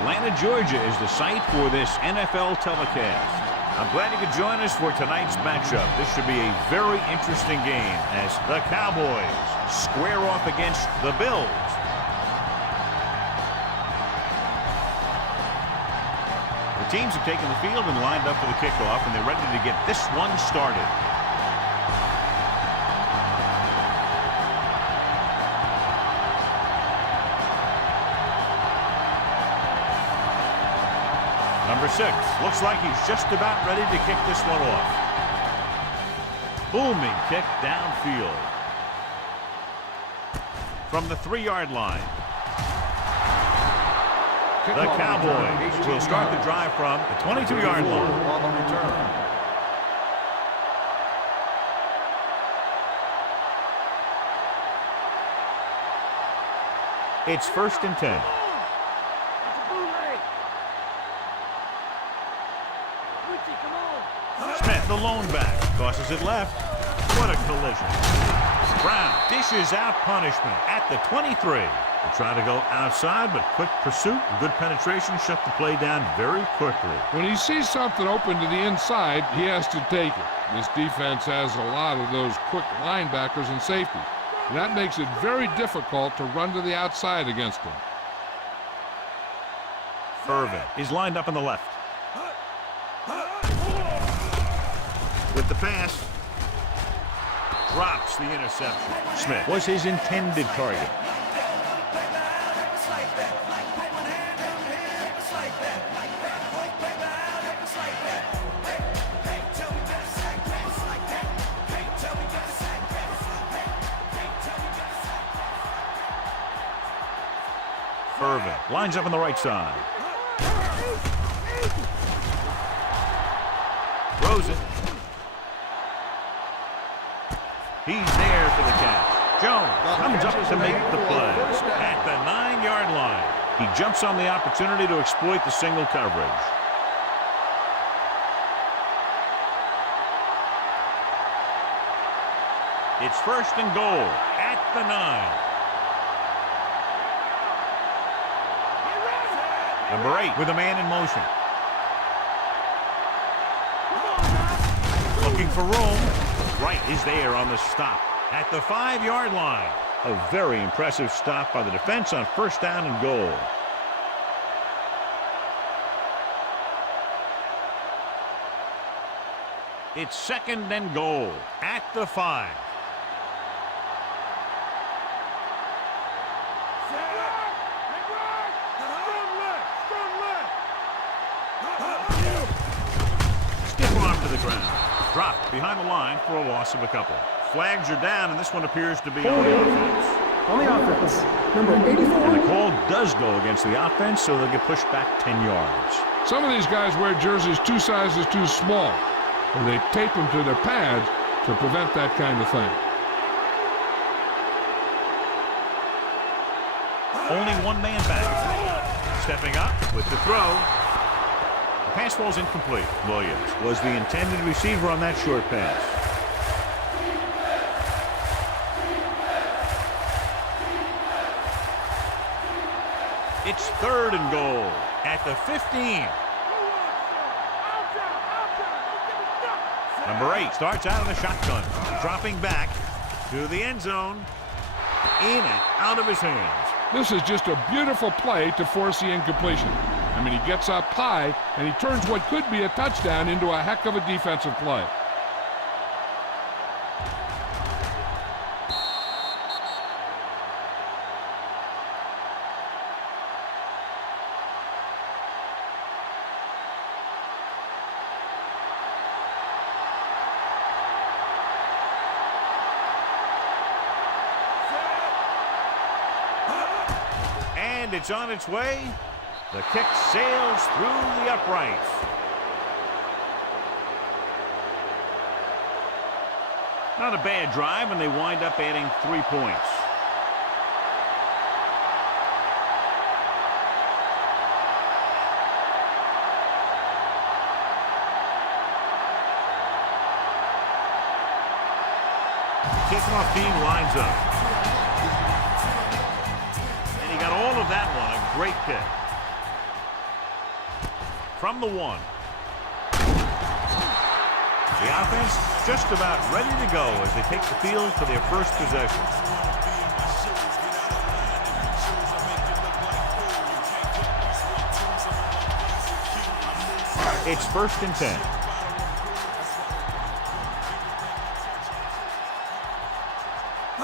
Atlanta, Georgia is the site for this NFL telecast. I'm glad you could join us for tonight's matchup. This should be a very interesting game as the Cowboys square off against the Bills. The teams have taken the field and lined up for the kickoff, and they're ready to get this one started. Number 6, looks like he's just about ready to kick this one off. Booming kick downfield. From the 3-yard line. The Cowboys will start the drive from the 22-yard line. On the return. It's 1st and 10. Smith, the lone back, tosses it left. What a collision. Brown dishes out punishment at the 23. They try to go outside, but quick pursuit and good penetration shut the play down very quickly. When he sees something open to the inside, he has to take it. This defense has a lot of those quick linebackers and safety. And that makes it very difficult to run to the outside against them. Irvin is lined up on the left. With the pass, drops the interception. Smith was his intended target. Irvin lines up on the right side. Throws it. He's there for the catch. Jones comes up to make the play at the 9-yard line. He jumps on the opportunity to exploit the single coverage. It's 1st and goal at the 9. Number 8 with a man in motion. Looking for room. Wright is there on the stop at the 5-yard line. A very impressive stop by the defense on 1st down and goal. It's 2nd and goal at the 5. Skip off to the ground. Dropped behind the line for a loss of a couple. Flags are down, and this one appears to be on the offense. On the offense, number 84. And the call does go against the offense, so they'll get pushed back 10 yards. Some of these guys wear jerseys 2 sizes too small, and they tape them to their pads to prevent that kind of thing. Only one man back. Stepping up with the throw. Pass falls incomplete. Williams was the intended receiver on that short pass. It's 3rd and goal at the 15. Number 8 starts out of the shotgun, dropping back to the end zone, in and out of his hands. This is just a beautiful play to force the incompletion. I mean, he gets up high, and he turns what could be a touchdown into a heck of a defensive play. And it's on its way. The kick sails through the uprights. Not a bad drive, and they wind up adding 3 points. Kickoff team lines up. And he got all of that one. A great kick. from the 1. The offense just about ready to go as they take the field for their first possession. It's 1st and 10.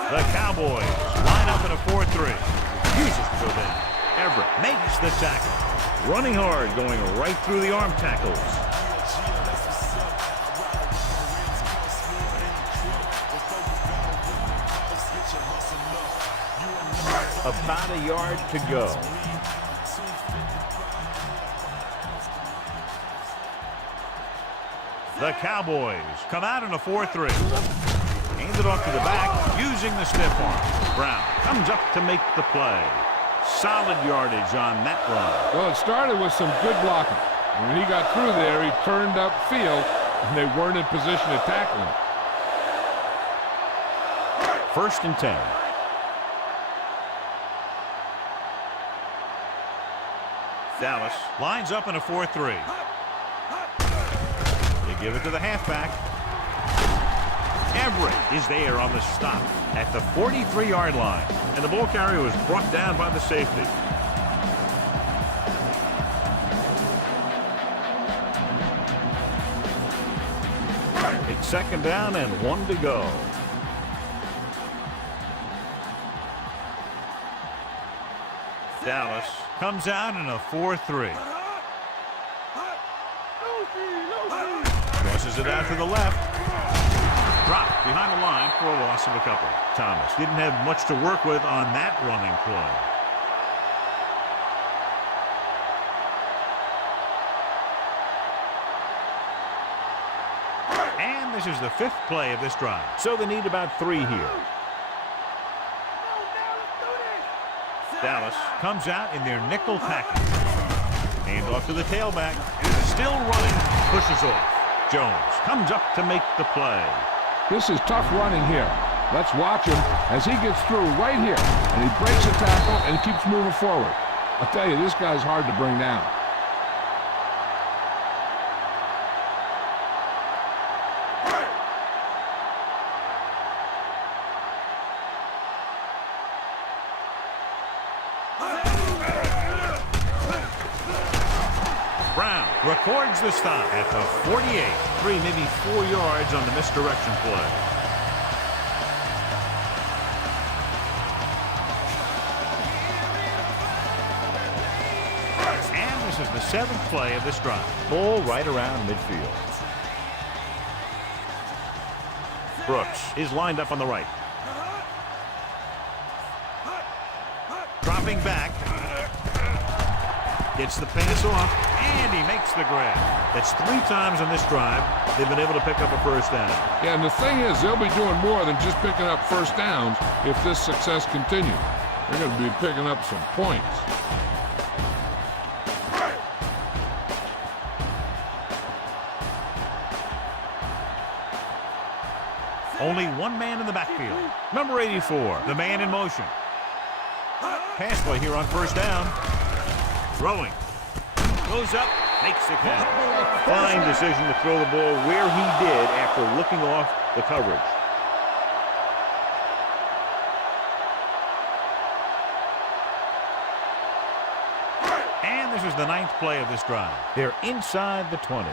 The Cowboys line up in a 4-3. Uses to go down. Everett makes the tackle. Running hard, going right through the arm tackles. About a yard to go. The Cowboys come out in a 4-3. Hands it off to the back using the stiff arm. Brown comes up to make the play. Solid yardage on that run. Well, it started with some good blocking. And when he got through there, he turned upfield, and they weren't in position to tackle him. 1st and 10. Dallas lines up in a 4-3. They give it to the halfback. Everett is there on the stop at the 43-yard line. And the ball carrier was brought down by the safety. It's 2nd down and 1 to go. Dallas comes out in a 4-3. Crosses it out to the left. Dropped behind the line for a loss of a couple. Thomas didn't have much to work with on that running play. And this is the 5th play of this drive. So they need about 3 here. Dallas comes out in their nickel package. Hand off to the tailback. Still running. Pushes off. Jones comes up to make the play. This is tough running here. Let's watch him as he gets through right here. And he breaks a tackle and he keeps moving forward. I'll tell you, this guy's hard to bring down. Brown records the stop at the 48. 3, maybe 4 yards on the misdirection play. And this is the 7th play of this drive. Ball right around midfield. Brooks is lined up on the right. Dropping back. Gets the pass off, and he makes the grab. That's 3 times on this drive they've been able to pick up a 1st down. Yeah, and the thing is, they'll be doing more than just picking up 1st downs if this success continues. They're going to be picking up some points. Only 1 man in the backfield. Number 84, the man in motion. Pass play here on 1st down. Throwing. Goes up, makes the catch. Fine decision to throw the ball where he did after looking off the coverage. And this is the 9th play of this drive. They're inside the 20.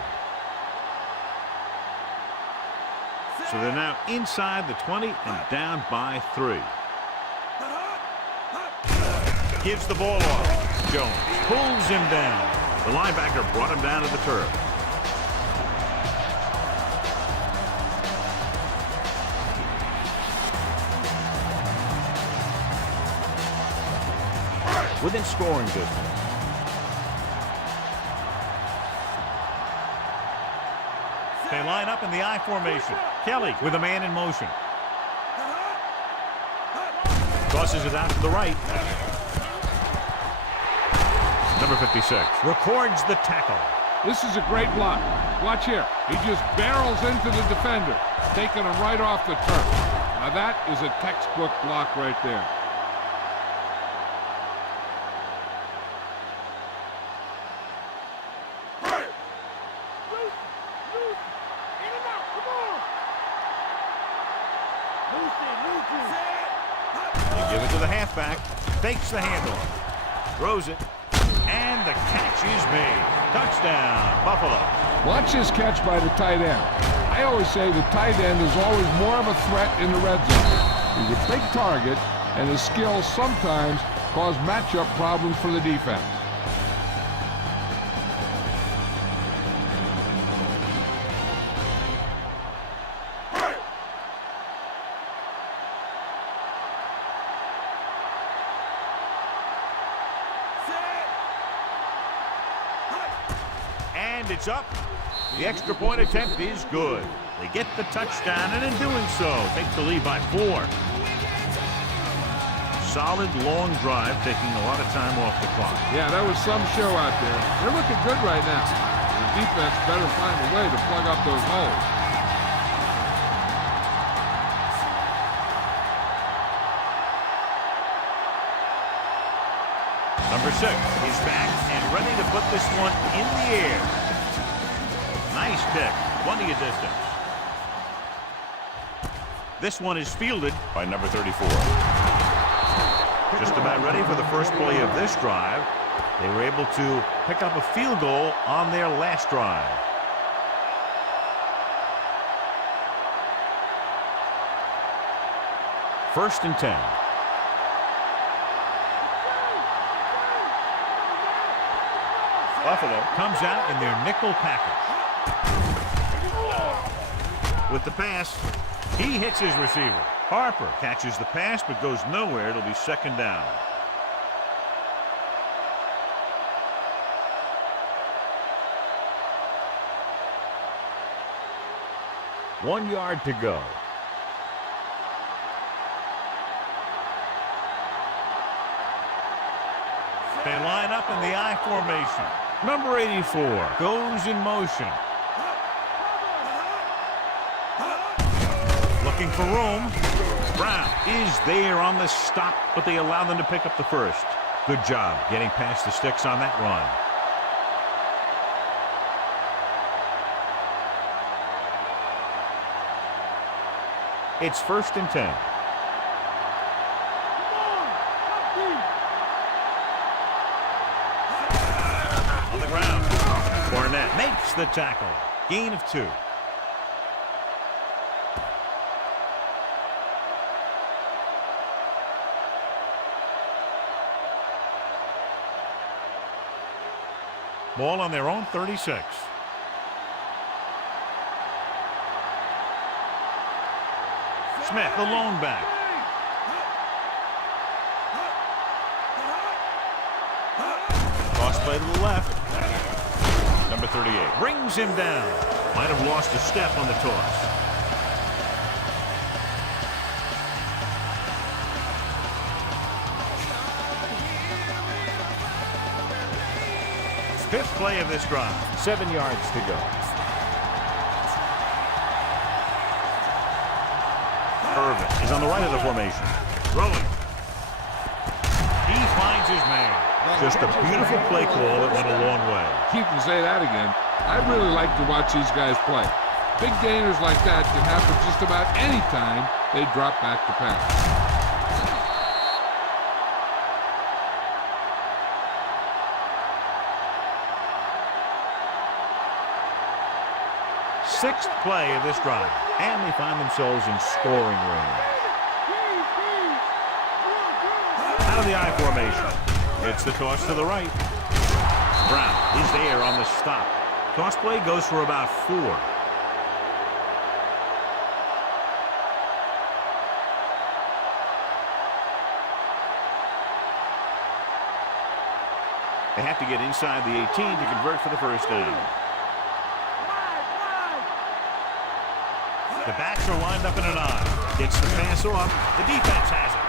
So they're now inside the 20 and down by 3. Gives the ball off. Jones pulls him down. The linebacker brought him down to the turf. Within scoring distance. They line up in the I formation. Kelly with a man in motion. Tosses it out to the right. Number 56 records the tackle. This is a great block. Watch here. He just barrels into the defender, taking him right off the turf. Now that is a textbook block right there. back, fakes the handoff, throws it, and the catch is made. Touchdown, Buffalo. Watch this catch by the tight end. I always say the tight end is always more of a threat in the red zone. He's a big target, and his skills sometimes cause matchup problems for the defense. And it's up. The extra point attempt is good. They get the touchdown, and in doing so, take the lead by 4. Solid, long drive, taking a lot of time off the clock. Yeah, that was some show out there. They're looking good right now. The defense better find a way to plug up those holes. Number 6 is back and ready to put this one in the air. Nice kick, plenty of distance. This one is fielded by number 34. Just about ready for the first play of this drive. They were able to pick up a field goal on their last drive. First and 10. Buffalo comes out in their nickel package. With the pass, he hits his receiver. Harper catches the pass but goes nowhere. It'll be second down. One yard to go. They line up in the I formation. Number 84 goes in motion. Looking for room. Brown is there on the stop, but they allow them to pick up the first. Good job getting past the sticks on that run. It's first and 10. On the ground. Barnett makes the tackle. Gain of 2. Ball on their own 36. Smith, the lone back. Toss play to the left. Number 38 brings him down. Might have lost a step on the toss. Fifth play of this drive. 7 yards to go. Irvin is on the right of the formation. Throwing. He finds his man. Just a beautiful play call that went a long way. You can say that again. I really like to watch these guys play. Big gainers like that can happen just about any time they drop back to pass. Sixth play of this drive, and they find themselves in scoring range. Out of the I formation. It's the toss to the right. Brown is there on the stop. Toss play goes for about 4. They have to get inside the 18 to convert for the first down. The backs are lined up in an I. Gets the pass off. The defense has it.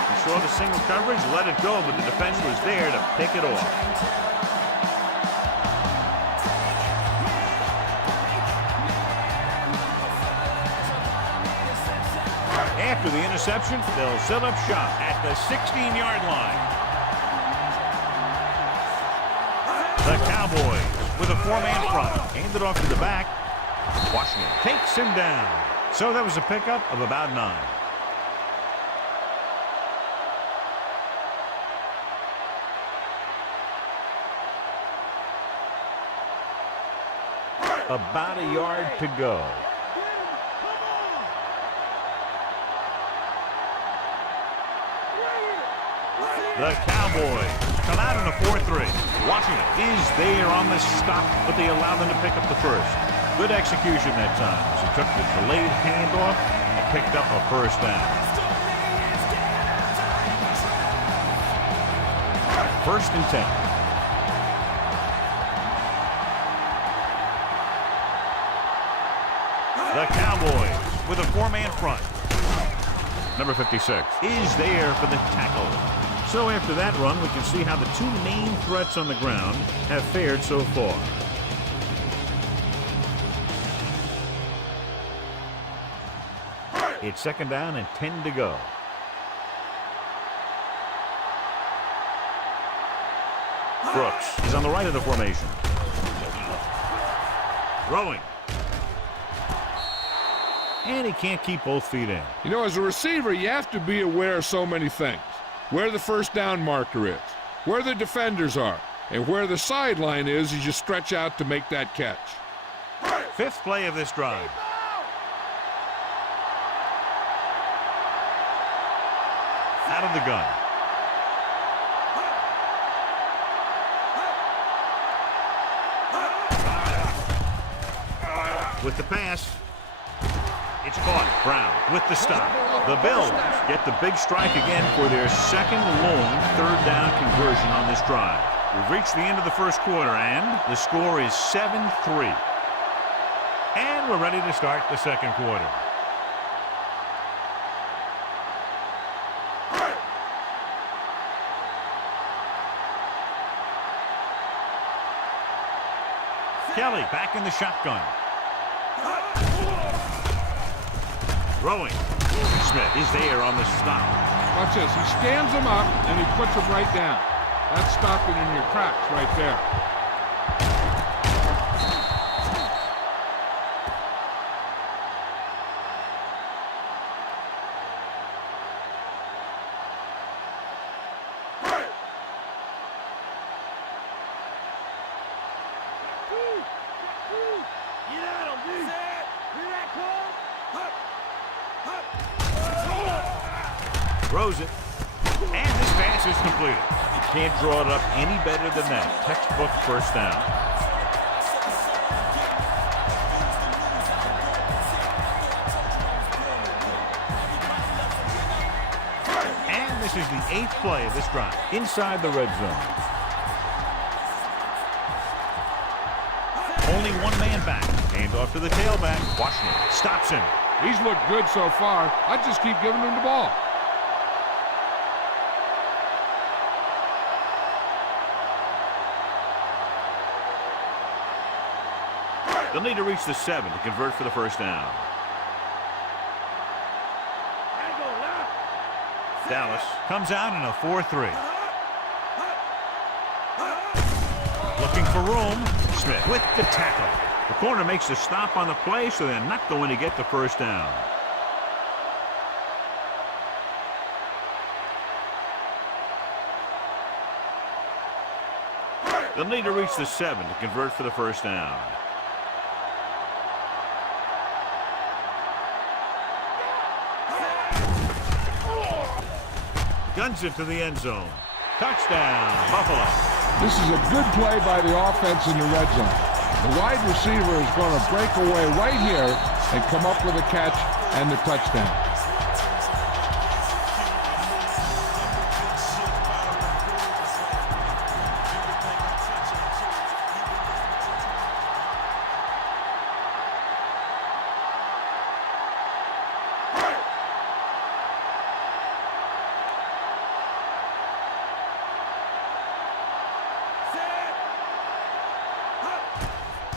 He saw the single coverage, let it go, but the defense was there to pick it off. After the interception, they'll set up shop at the 16-yard line. The Cowboys with a 4-man front. Hand it off to the back. Washington takes him down. So that was a pickup of about 9. About a yard to go. The Cowboys come out in a 4-3. Washington is there on the stop, but they allow them to pick up the first. Good execution that time as he took the delayed handoff and picked up a first down. First and 10. The Cowboys with a 4-man front. Number 56 is there for the tackle. So after that run, we can see how the two main threats on the ground have fared so far. It's second down and 10 to go. Brooks is on the right of the formation. Throwing. And he can't keep both feet in. You know, as a receiver, you have to be aware of so many things. Where the first down marker is, where the defenders are, and where the sideline is as you stretch out to make that catch. Fifth play of this drive. Out of the gun. With the pass. It's caught. Brown with the stop. The Bills get the big strike again for their second long third down conversion on this drive. We've reached the end of the first quarter, and the score is 7-3. And we're ready to start the second quarter. Kelly back in the shotgun. Throwing. Smith is there on the stop. Watch this. He stands him up, and he puts him right down. That's stopping in your tracks right there. Throws it. And this pass is completed. You can't draw it up any better than that. Textbook first down. And this is the 8th play of this drive. Inside the red zone. Only one man back. Hand off to the tailback. Washington stops him. He's looked good so far. I just keep giving him the ball. They'll need to reach the 7 to convert for the first down. Dallas comes out in a 4-3. Looking for room. Smith with the tackle. The corner makes the stop on the play, so they're not going to get the first down. They'll need to reach the 7 to convert for the first down. Guns it to the end zone. Touchdown, Buffalo. This is a good play by the offense in the red zone. The wide receiver is going to break away right here and come up with a catch and the touchdown.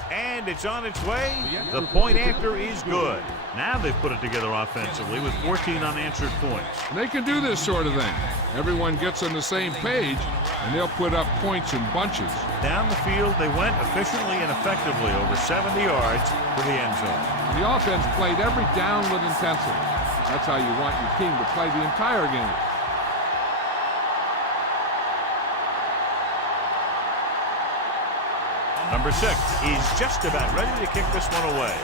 And it's on its way. The point after is good. Now they've put it together offensively with 14 unanswered points. They can do this sort of thing. Everyone gets on the same page, and they'll put up points in bunches. Down the field, they went efficiently and effectively over 70 yards to the end zone. The offense played every down with intensity. That's how you want your team to play the entire game. Number 6 is just about ready to kick this one away.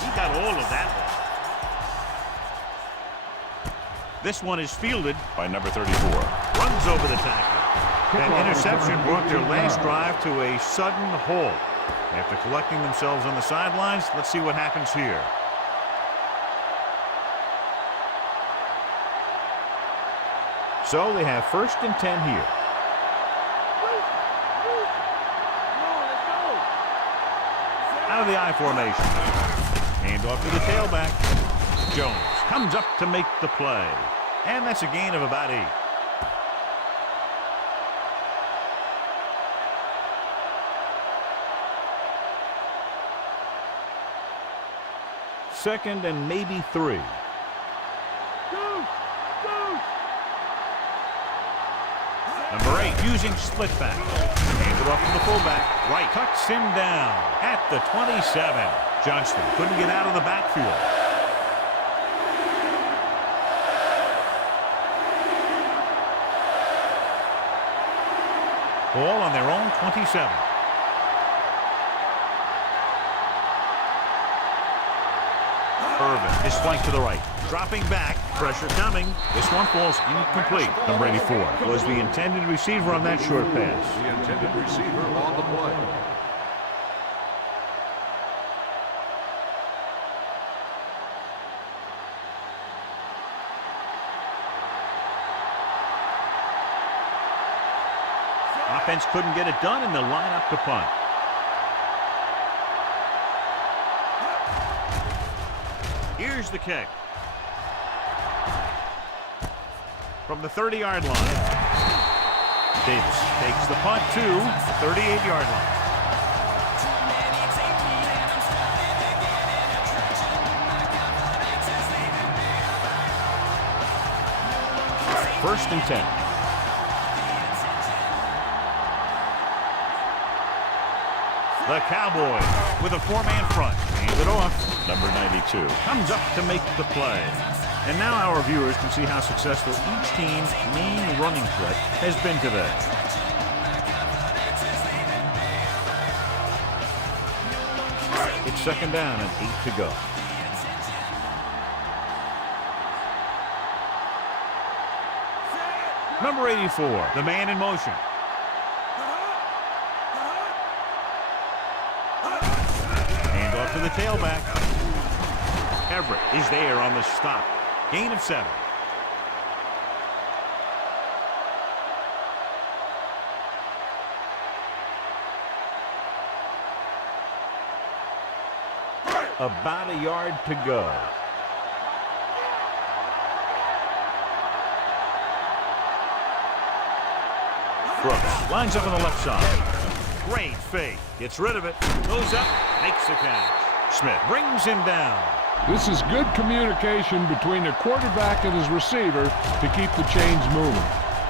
He got all of that one. This one is fielded by number 34. Runs over the tackle. That interception brought their last drive to a sudden halt. After collecting themselves on the sidelines, let's see what happens here. So they have 1st and 10 here. Out of the I formation. Hand off to the tailback. Jones comes up to make the play. And that's a gain of about 8. Second and maybe 3. Number 8 using split back. Hands it off to the fullback. Right cuts him down at the 27. Johnston couldn't get out of the backfield. Ball on their own 27. Irvin is flanked to the right. Dropping back. Pressure coming. This one falls incomplete. Number 84 was the intended receiver on that short pass. The intended receiver on the play. Offense couldn't get it done, and they'll line up to punt. Here's the kick. From the 30-yard line. Davis takes the punt to the 38-yard line. First and 10. The Cowboys with a 4-man front. Hands it off. Number 92 comes up to make the play. And now our viewers can see how successful each team's main running threat has been today. It's 2nd down and 8 to go. Number 84, the man in motion. Hand off to the tailback. Everett is there on the stop. Gain of 7. About a yard to go. Brooks lines up on the left side. Great fake. Gets rid of it. Goes up. Makes the catch. Smith brings him down. This is good communication between the quarterback and his receiver to keep the chains moving.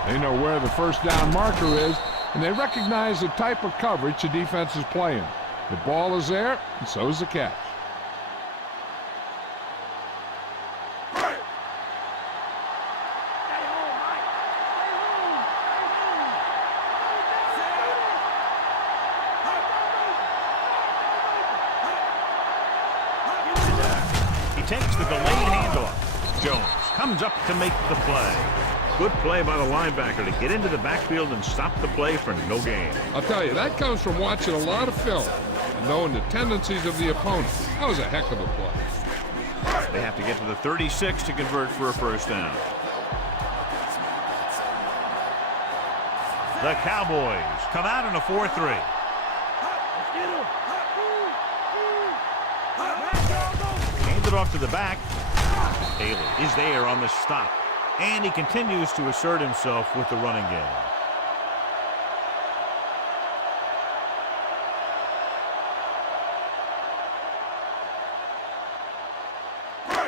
They know where the first down marker is, and they recognize the type of coverage the defense is playing. The ball is there, and so is the catch. Takes the delayed handoff. Jones comes up to make the play. Good play by the linebacker to get into the backfield and stop the play for no gain. I'll tell you, that comes from watching a lot of film and knowing the tendencies of the opponent. That was a heck of a play. They have to get to the 36 to convert for a first down. The Cowboys come out in a 4-3. Off to the back. Taylor is there on the stop, and he continues to assert himself with the running game.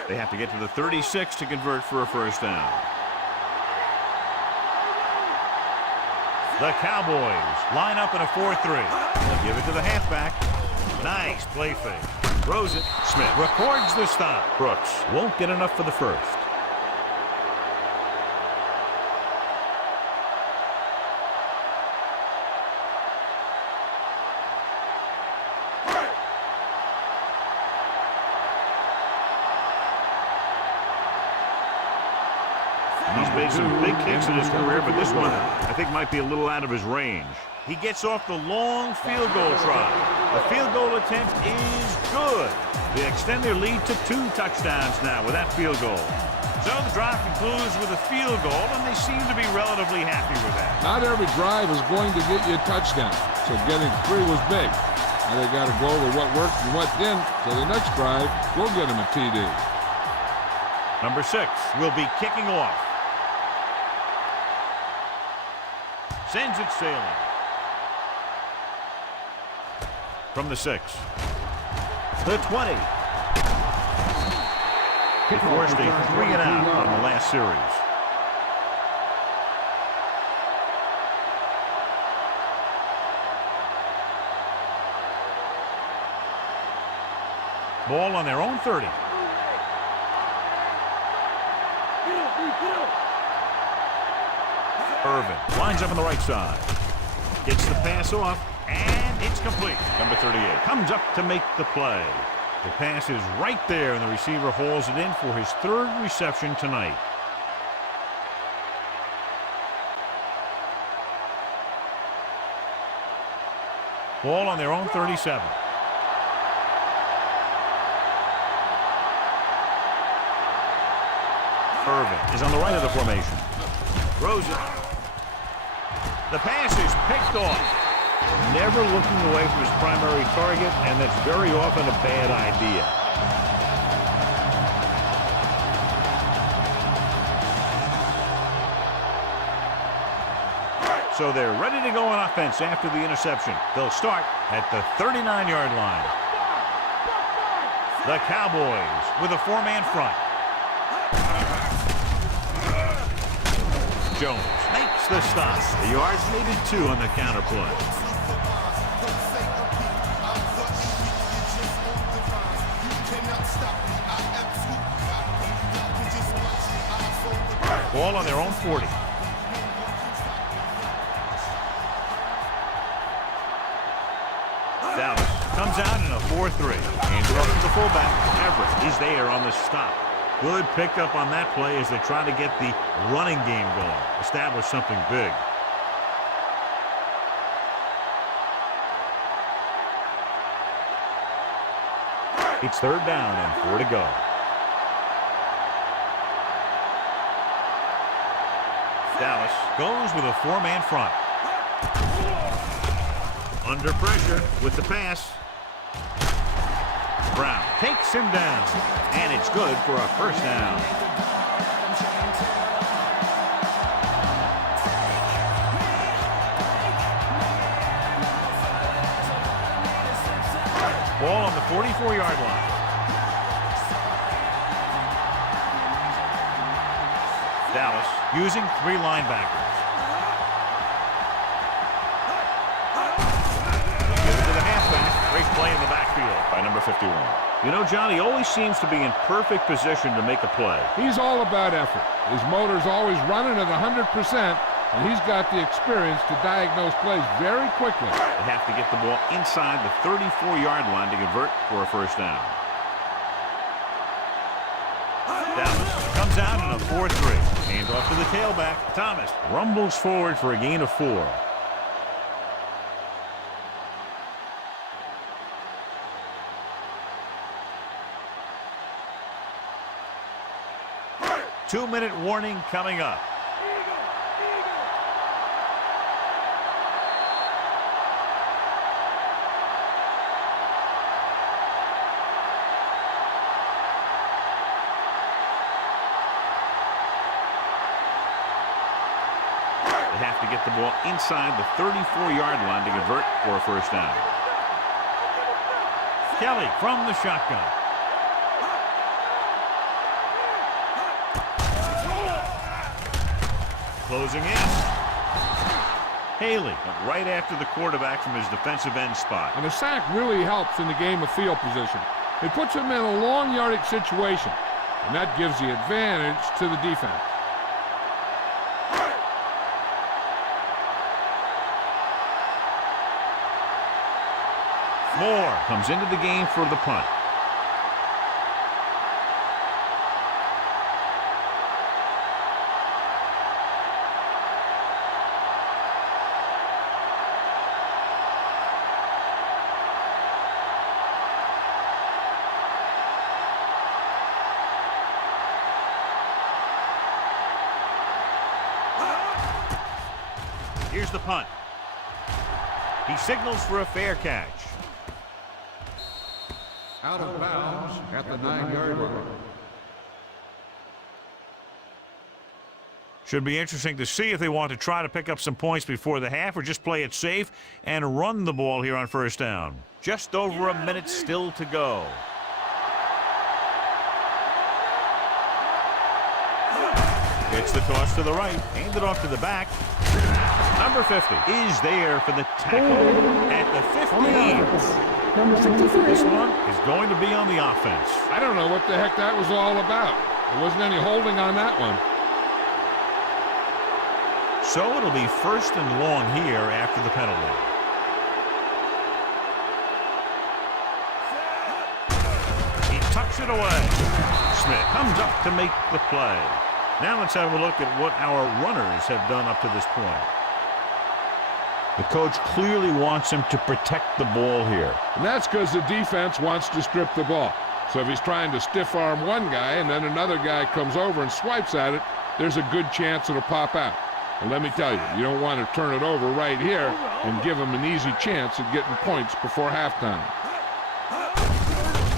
They have to get to the 36 to convert for a first down. The Cowboys line up in a 4-3. They'll give it to the halfback. Nice play fake. Throws it. Smith records the stop. Brooks won't get enough for the first. made some big kicks in his career, but this one I think might be a little out of his range. He gets off the long field goal try. The field goal attempt is good. They extend their lead to 2 touchdowns now with that field goal. So the drive concludes with a field goal, and they seem to be relatively happy with that. Not every drive is going to get you a touchdown, so getting 3 was big. Now they got to go over what worked and what didn't, so the next drive will get them a TD. Number 6 will be kicking off. Sends it sailing. From the 6. The 20. He forced a 3 and out on the last series. Ball on their own 30. Irvin lines up on the right side. Gets the pass off, and it's complete. Number 38 comes up to make the play. The pass is right there, and the receiver hauls it in for his 3rd reception tonight. Ball on their own 37. Irvin is on the right of the formation. Throws it. The pass is picked off. Never looking away from his primary target, and that's very often a bad idea. So they're ready to go on offense after the interception. They'll start at the 39-yard line. The Cowboys with a 4-man front. Jones makes the stop. The yards needed 2 on the counter play. Ball on their own 40. Dallas comes out in a 4-3. Hands it off to the fullback. Everett is there on the stop. Good pickup on that play as they try to get the running game going. Establish something big. It's 3rd down and 4 to go. Dallas goes with a 4-man front. Under pressure with the pass. Brown takes him down, and it's good for a 1st down. Ball on the 44-yard line. Dallas using 3 linebackers. Give it to the halfback. Great play in the backfield by number 51. You know, John, he always seems to be in perfect position to make a play. He's all about effort. His motor's always running at 100%, and he's got the experience to diagnose plays very quickly. They have to get the ball inside the 34-yard line to convert for a 1st down. Dallas comes out in a 4-3. Hands off to the tailback. Thomas rumbles forward for a gain of 4. Two-minute warning coming up. They have to get the ball inside the 34-yard line to convert for a 1st down. Kelly from the shotgun. Closing in. Haley went right after the quarterback from his defensive end spot. And a sack really helps in the game of field position. It puts him in a long yardage situation, and that gives the advantage to the defense. Moore comes into the game for the punt. Here's the punt. He signals for a fair catch. Out of bounds at the 9-yard line. Should be interesting to see if they want to try to pick up some points before the half or just play it safe and run the ball here on first down. Just over a minute still to go. It's the toss to the right. Aimed it off to the back. Number 50 is there for the tackle at the 15. Number 63. This one is going to be on the offense. I don't know what the heck that was all about. There wasn't any holding on that one. So it'll be first and long here after the penalty. He tucks it away. Smith comes up to make the play. Now let's have a look at what our runners have done up to this point. The coach clearly wants him to protect the ball here. And that's because the defense wants to strip the ball. So if he's trying to stiff arm one guy and then another guy comes over and swipes at it, there's a good chance it'll pop out. And let me tell you, you don't want to turn it over right here and give him an easy chance at getting points before halftime.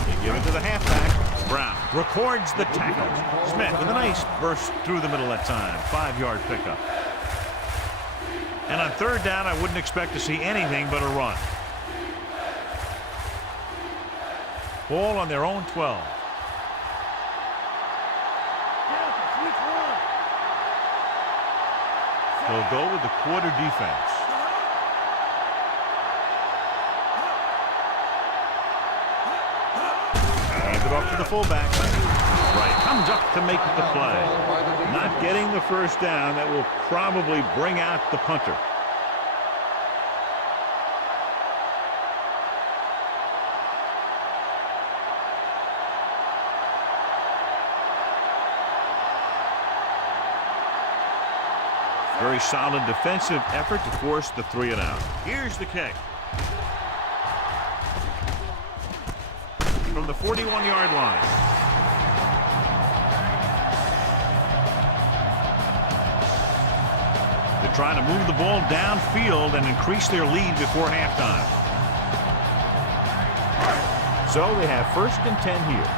They give it to the halfback. Brown records the tackle. Smith with a nice burst through the middle that time. 5-yard pickup. And on third down, I wouldn't expect to see anything but a run. Ball on their own 12. They'll go with the quarter defense. Hands it off to the fullback. Right, comes up to make the play. Not getting the first down. That will probably bring out the punter. Very solid defensive effort to force the 3 and out. Here's the kick. From the 41-yard line. They're trying to move the ball downfield and increase their lead before halftime. So they have first and 10 here.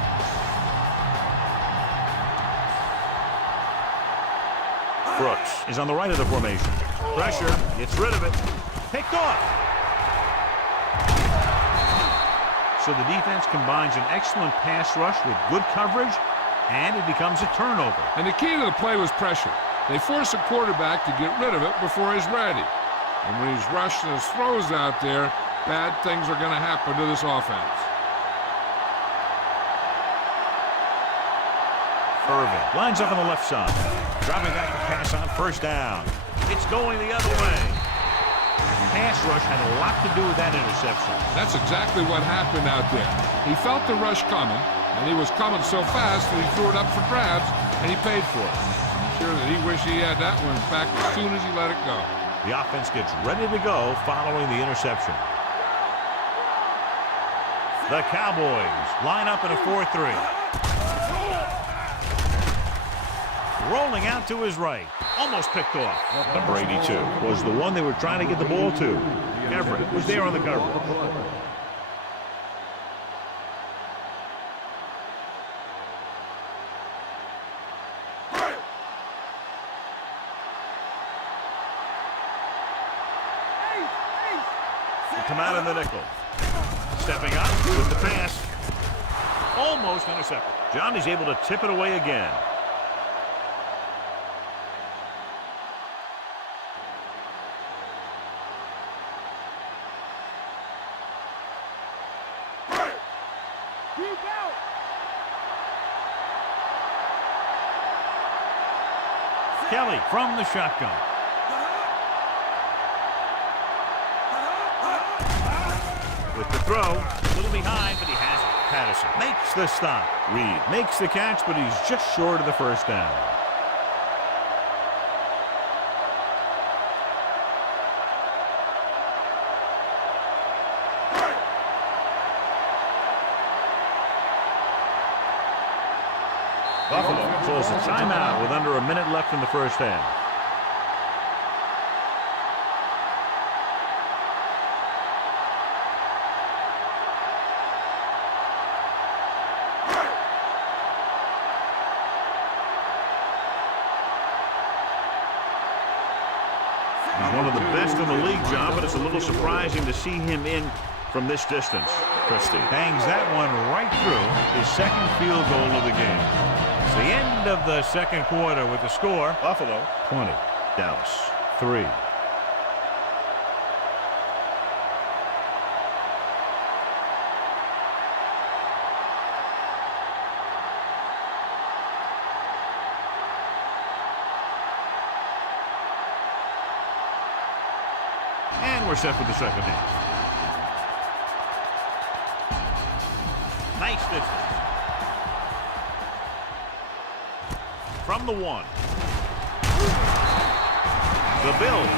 Brooks is on the right of the formation. Pressure, gets rid of it. Picked off. So the defense combines an excellent pass rush with good coverage, and it becomes a turnover. And the key to the play was pressure. They force the quarterback to get rid of it before he's ready. And when he's rushing his throws out there, bad things are going to happen to this offense. Irvin lines up on the left side. Dropping back to pass on first down. It's going the other way. Pass rush had a lot to do with that interception. That's exactly what happened out there. He felt the rush coming, and he was coming so fast that he threw it up for grabs, and he paid for it. I'm sure that he wished he had that one back as soon as he let it go. The offense gets ready to go following the interception. The Cowboys line up in a 4-3. Rolling out to his right. Almost picked off. Number 82 was the one they were trying to get the ball to. Everett was there on the coverage. They come out in the nickel. Stepping up with the pass. Almost intercepted. Johnny's able to tip it away again. Kelly from the shotgun. With the throw, a little behind, but he has it. Patterson makes the stop. Reed makes the catch, but he's just short of the first down. Buffalo calls a timeout with under a minute left in the first half. One of the best in the league, John, but it's a little surprising to see him in from this distance. Christie bangs that one right through his second field goal of the game. It's the end of the second quarter with the score. Buffalo 20, Dallas 3. And we're set for the second half. Nice distance. From the 1. The Bills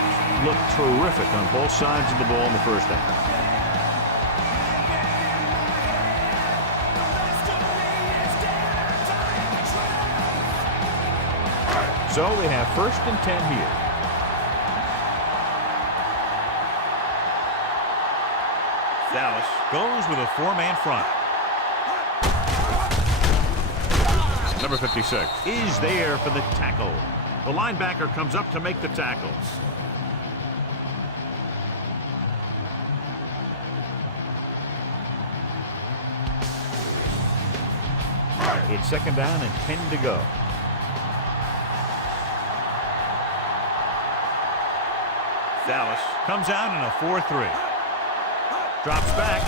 look terrific on both sides of the ball in the first half. So they have 1st and 10 here. Dallas goes with a 4-man front. Number 56 is there for the tackle. The linebacker comes up to make the tackles. It's 2nd down and 10 to go. Dallas comes out in a 4-3. Drops back.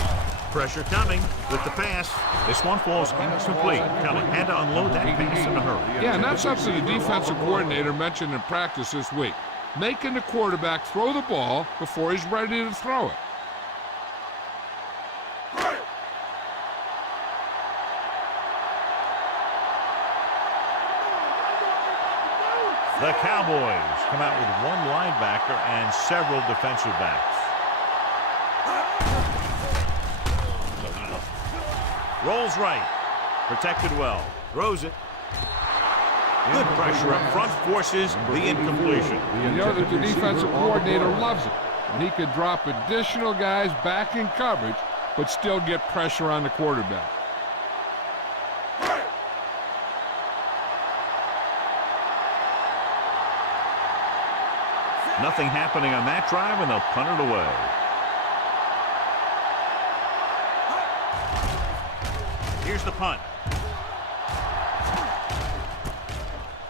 Pressure coming with the pass. This one falls incomplete. Kelly had to unload that pass in a hurry. Yeah, and that's something the defensive coordinator mentioned in practice this week. Making the quarterback throw the ball before he's ready to throw it. The Cowboys come out with 1 linebacker and several defensive backs. Rolls right. Protected well. Throws it. Good pressure up front. Forces the incompletion. You know that the defensive coordinator loves it. And he could drop additional guys back in coverage, but still get pressure on the quarterback. Nothing happening on that drive, and they'll punt it away. Here's the punt.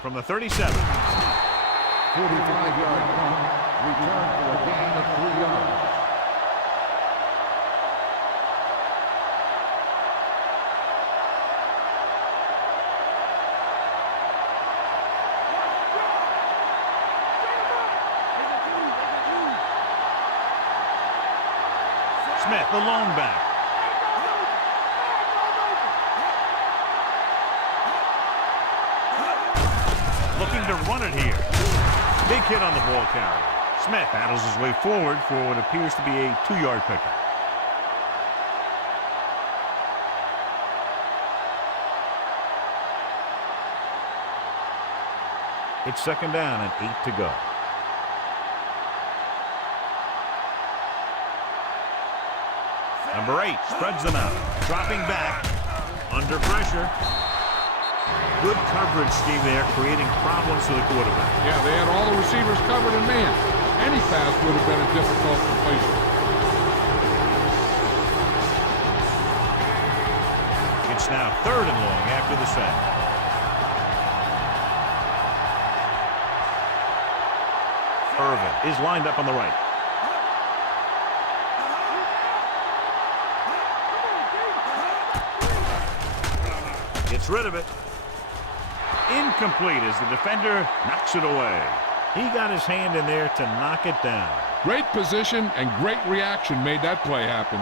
From the 37. 45-yard punt. Return for a gain of 3 yards. Smith, the lone back. Looking to run it here. Big hit on the ball carrier. Smith battles his way forward for what appears to be a 2-yard pickup. It's 2nd down and 8 to go. Number 8 spreads them out. Dropping back. Under pressure. Good coverage scheme there, creating problems for the quarterback. Yeah, they had all the receivers covered in man. Any pass would have been a difficult completion. It's now 3rd and long after the sack. Irvin is lined up on the right. Gets rid of it. Incomplete as the defender knocks it away. He got his hand in there to knock it down. Great position and great reaction made that play happen.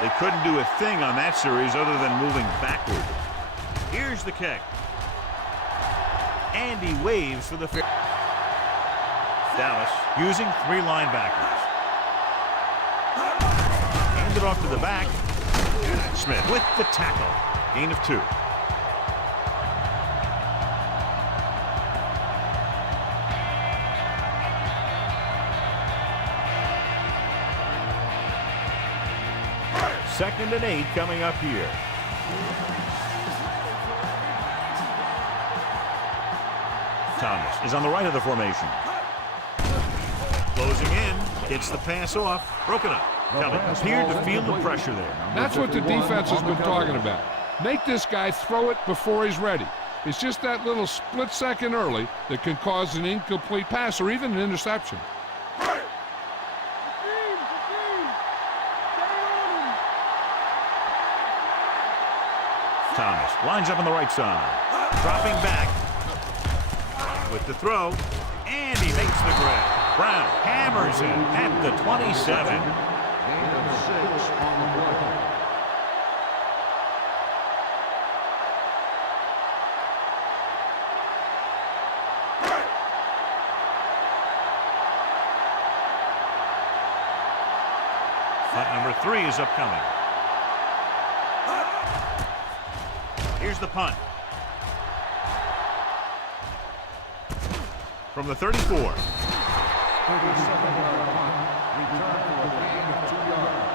They couldn't do a thing on that series other than moving backward. Here's the kick. And he waves for the fair. Dallas using 3 linebackers. Hand it off to the back. Smith with the tackle. Gain of 2. 2nd and 8 coming up here. Thomas is on the right of the formation. Closing in, gets the pass off, broken up. Kelly appeared to feel the pressure there. That's what the defense has been talking about. Make this guy throw it before he's ready. It's just that little split second early that can cause an incomplete pass or even an interception. Thomas lines up on the right side. Dropping back with the throw, and he makes the grab. Brown hammers it at the 27. Gain of 6 on the play. Punt number 3 is upcoming. Here's the punt. From the 34. 37-yard punt. Return for a gain of 2 yards.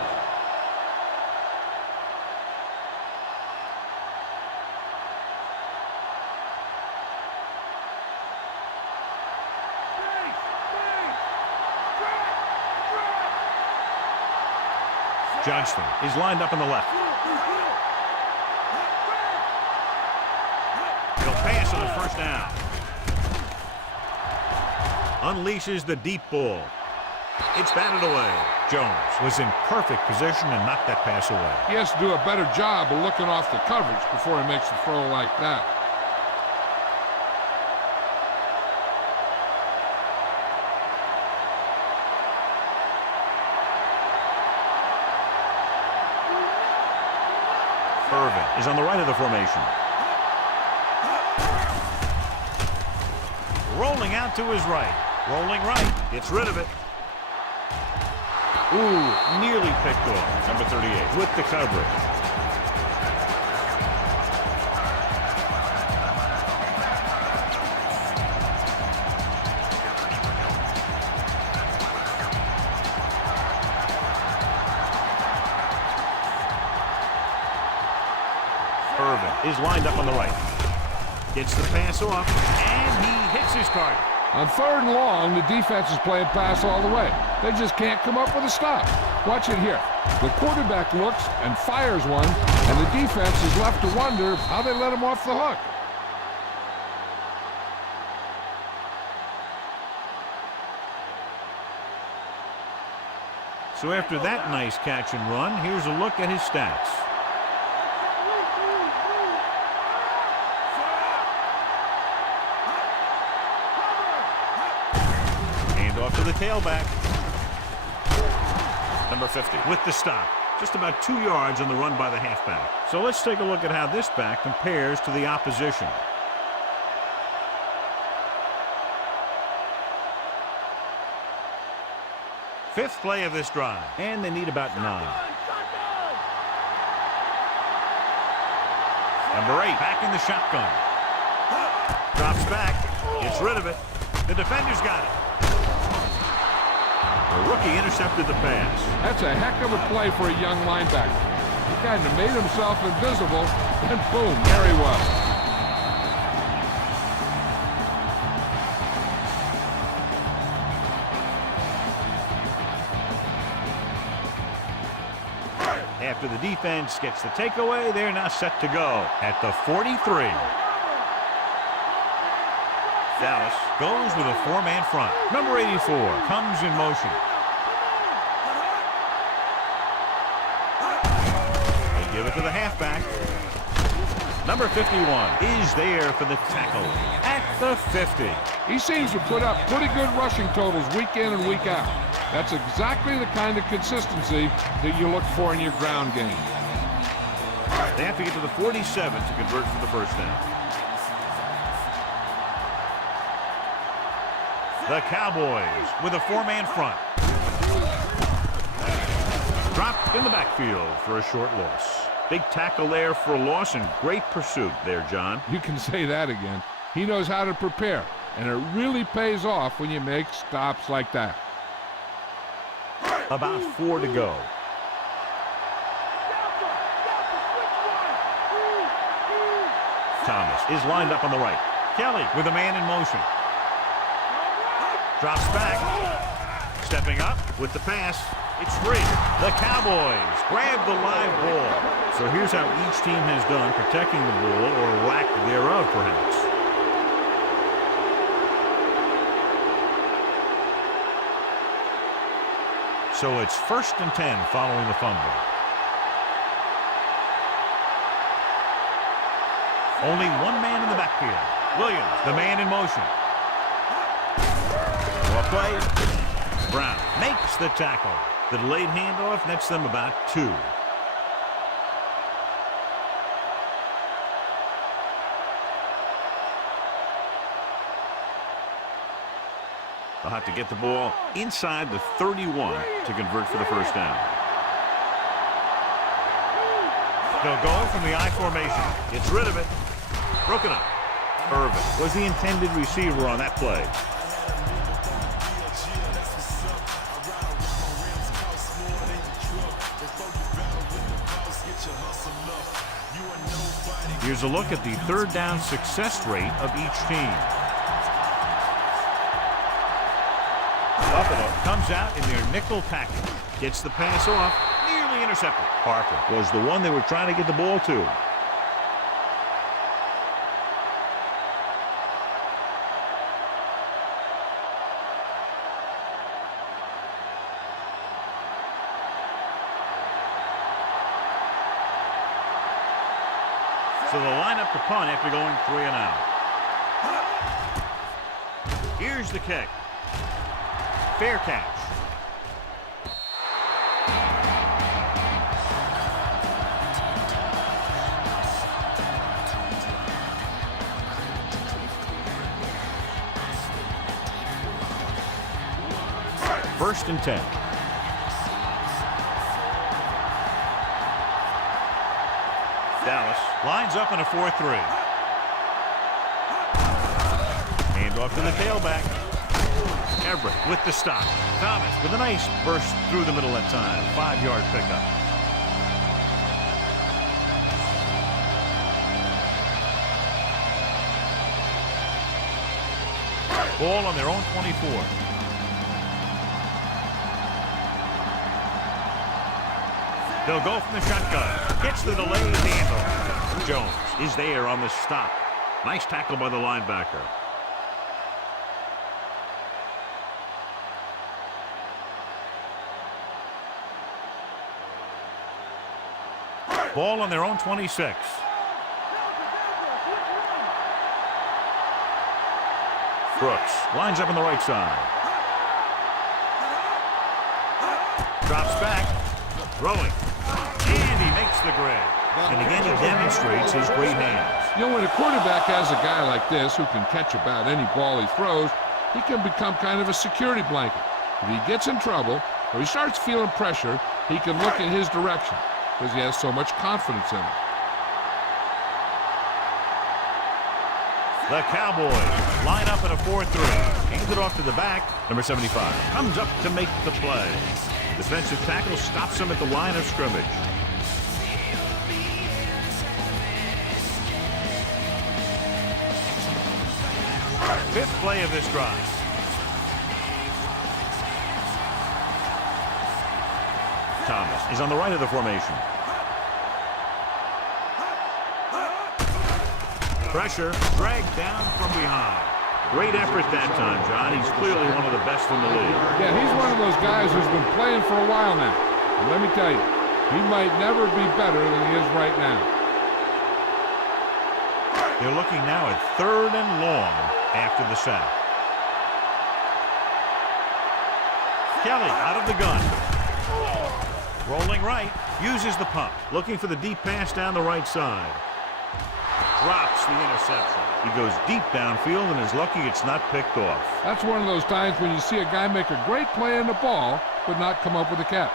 Johnston is lined up on the left. He'll pass on the first down. Unleashes the deep ball. It's batted away. Jones was in perfect position and knocked that pass away. He has to do a better job of looking off the coverage before he makes a throw like that. Irvin is on the right of the formation. Rolling out to his right. Rolling right. Gets rid of it. Ooh, nearly picked off. Number 38 with the coverage. Irvin is lined up on the right. Gets the pass off, and he hits his target. On 3rd and long, the defense is playing pass all the way. They just can't come up with a stop. Watch it here. The quarterback looks and fires one, and the defense is left to wonder how they let him off the hook. So after that nice catch and run, here's a look at his stats. Off to the tailback. Number 50 with the stop. Just about 2 yards on the run by the halfback. So let's take a look at how this back compares to the opposition. Fifth play of this drive, and they need about 9. Number 8 back in the shotgun. Drops back, gets rid of it. The defender's got it. The rookie intercepted the pass. That's a heck of a play for a young linebacker. He kind of made himself invisible, and boom, there he was. After the defense gets the takeaway, they're now set to go at the 43. Dallas goes with a 4-man front. Number 84 comes in motion. They give it to the halfback. Number 51 is there for the tackle at the 50. He seems to put up pretty good rushing totals week in and week out. That's exactly the kind of consistency that you look for in your ground game. They have to get to the 47 to convert for the first down. The Cowboys with a 4-man front. Dropped in the backfield for a short loss. Big tackle there for a loss and great pursuit there, John. You can say that again. He knows how to prepare, and it really pays off when you make stops like that. About 4 to go. Thomas is lined up on the right. Kelly with a man in motion. Drops back. Stepping up with the pass. It's free. The Cowboys grab the live ball. So here's how each team has done protecting the ball, or lack thereof, perhaps. So it's 1st and 10 following the fumble. Only one man in the backfield. Williams, the man in motion. Well played. Brown makes the tackle. The delayed handoff nets them about 2. They'll have to get the ball inside the 31 to convert for the first down. They'll go from the I formation. Gets rid of it. Broken up. Irvin was the intended receiver on that play. Here's a look at the 3rd down success rate of each team. Buffalo comes out in their nickel package. Gets the pass off. Nearly intercepted. Parker was the one they were trying to get the ball to. So they'll line up to punt after going 3 and out. Here's the kick. Fair catch. First and 10. Dallas lines up in a 4-3. Hand off to the tailback. Everett with the stop. Thomas with a nice burst through the middle that time. 5-yard pickup. Ball on their own 24. They'll go from the shotgun. Gets the delayed handle. Jones is there on the stop. Nice tackle by the linebacker. Ball on their own 26. Brooks lines up on the right side. Drops back. Throwing. And he makes the grab. And again, he demonstrates his great hands. You know, when a quarterback has a guy like this who can catch about any ball he throws, he can become kind of a security blanket. If he gets in trouble or he starts feeling pressure, he can look in his direction because he has so much confidence in him. The Cowboys line up in a 4-3. Hands it off to the back. Number 75 comes up to make the play. Defensive tackle stops him at the line of scrimmage. Fifth play of this drive. Thomas is on the right of the formation. Pressure, dragged down from behind. Great effort that time, John. He's clearly one of the best in the league. Yeah, he's one of those guys who's been playing for a while now. And let me tell you, he might never be better than he is right now. They're looking now at 3rd and long after the sack. Kelly out of the gun. Rolling right, uses the pump. Looking for the deep pass down the right side. Drops the interception. He goes deep downfield and is lucky it's not picked off. That's one of those times when you see a guy make a great play on the ball, but not come up with a catch.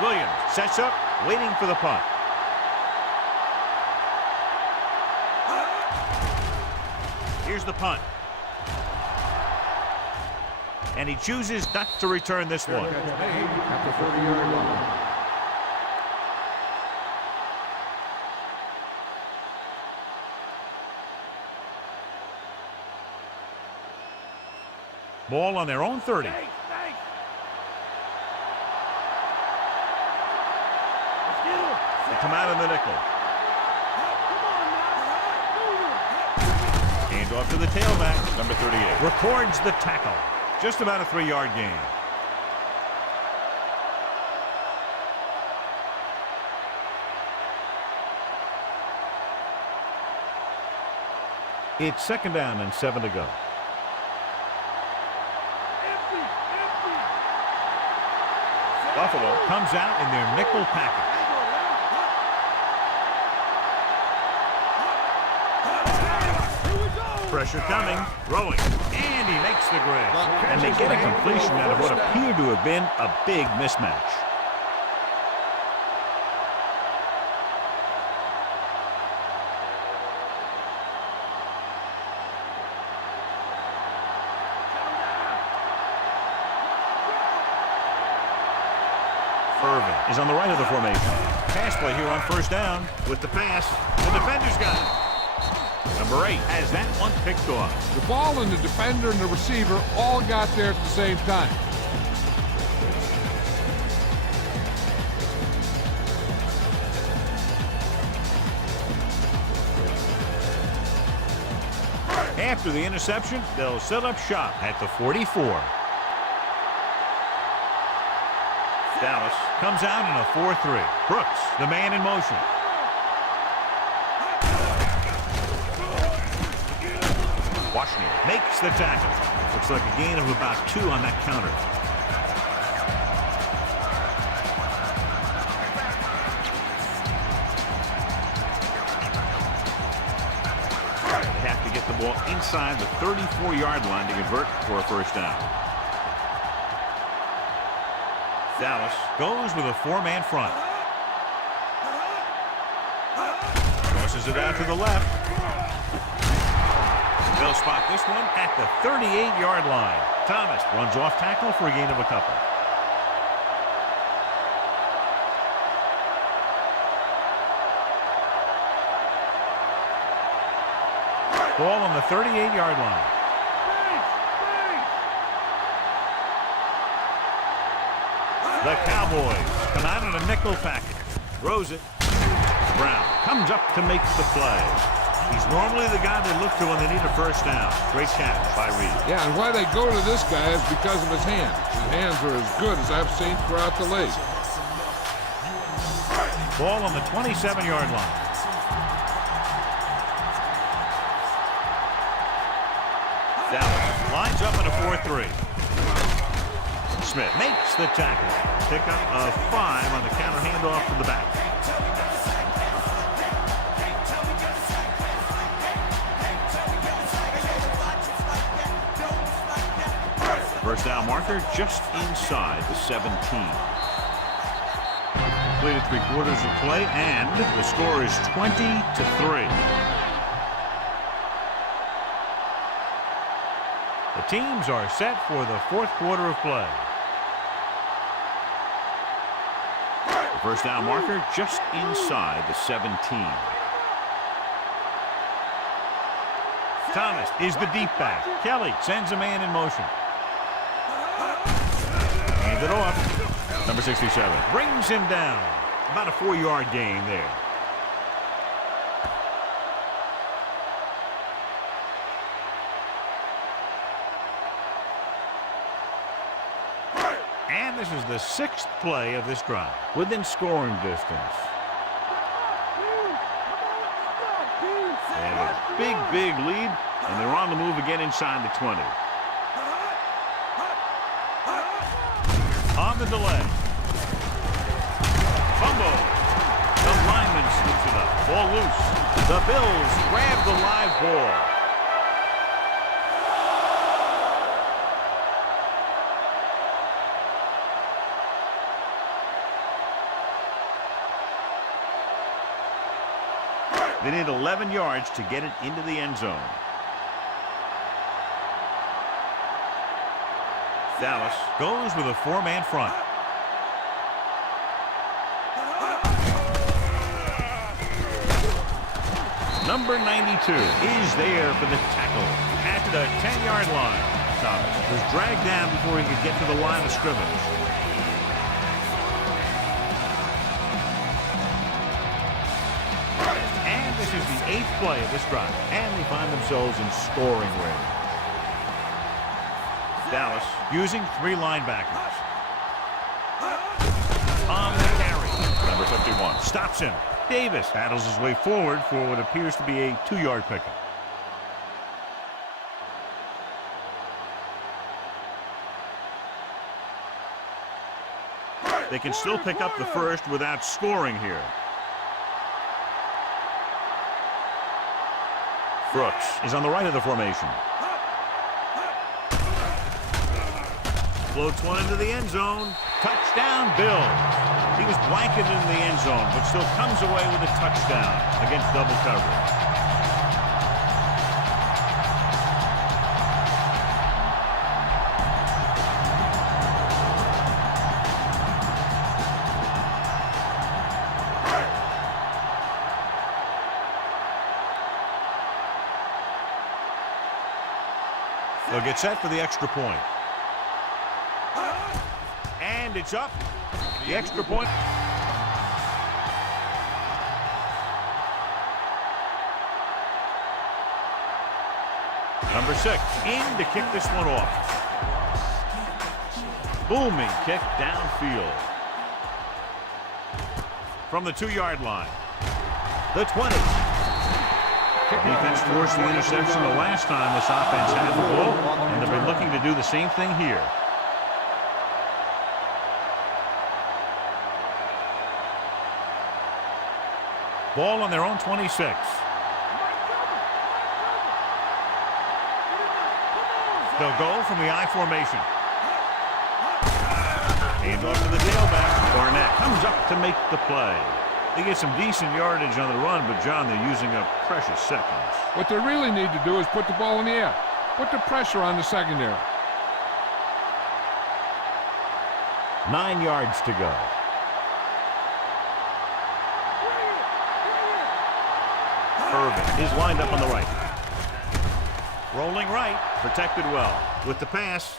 Williams sets up, waiting for the punt. Here's the punt. And he chooses not to return this one. At the 30-yard line. Ball on their own 30. They come out in the nickel. Hand off to the tailback, number 38. Records the tackle. Just about a 3-yard gain. It's 2nd down and 7 to go. Buffalo comes out in their nickel package. Pressure coming, rolling, and he makes the grab. And they get a completion out of what appeared to have been a big mismatch. Irvin is on the right of the formation. Pass play here on 1st down with the pass. The defender's got it. Number 8 has that one picked off. The ball and the defender and the receiver all got there at the same time. After the interception, they'll set up shop at the 44. Dallas comes out in a 4-3. Brooks, the man in motion. Washington makes the tackle. Looks like a gain of about 2 on that counter. They have to get the ball inside the 34-yard line to convert for a 1st down. Dallas goes with a 4-man front. Tosses it out to the left. They'll spot this one at the 38-yard line. Thomas runs off tackle for a gain of a couple. Ball on the 38-yard line. The Cowboys come out in a nickel package. Throws it. Brown comes up to make the play. He's normally the guy they look to when they need a 1st down. Great catch by Reed. Yeah, and why they go to this guy is because of his hands. His hands are as good as I've seen throughout the league. Ball on the 27-yard line. Dallas lines up in a 4-3. Smith makes the tackle. Pickup of 5 on the counter handoff to the back. First down marker just inside the 17. Completed 3/4 of play, and the score is 20-3. The teams are set for the 4th quarter of play. The first down marker just inside the 17. Thomas is the deep back. Kelly sends a man in motion. Hands it off. Number 67 brings him down. About a 4-yard gain there. And this is the 6th play of this drive, within scoring distance. They have a big lead, and they're on the move again inside the 20. On the delay. Fumble. The lineman scoops it up. Ball loose. The Bills grab the live ball. They need 11 yards to get it into the end zone. Dallas goes with a four-man front. Number 92 is there for the tackle at the 10-yard line. Thomas was dragged down before he could get to the line of scrimmage. And this is the 8th play of this drive, and they find themselves in scoring range. Dallas using 3 linebackers. On the carry, number 51 stops him. Davis battles his way forward for what appears to be a 2-yard pickup. They can still pick up the first without scoring here. Brooks is on the right of the formation. Floats one into the end zone. Touchdown, Bills. He was blanketed in the end zone, but still comes away with a touchdown against double coverage. They'll get set for the extra point. And it's up. The extra point. Number 6 in to kick this one off. Booming kick downfield. From the 2-yard line. The 20. Defense forced the interception the last time this offense had the ball, and they'll be looking to do the same thing here. Ball on their own 26. They'll go from the I formation. Hand off to the tailback. Barnett comes up to make the play. They get some decent yardage on the run, but, John, they're using up precious seconds. What they really need to do is put the ball in the air. Put the pressure on the secondary. 9 yards to go. Irvin is lined up on the right. Rolling right, protected well. With the pass,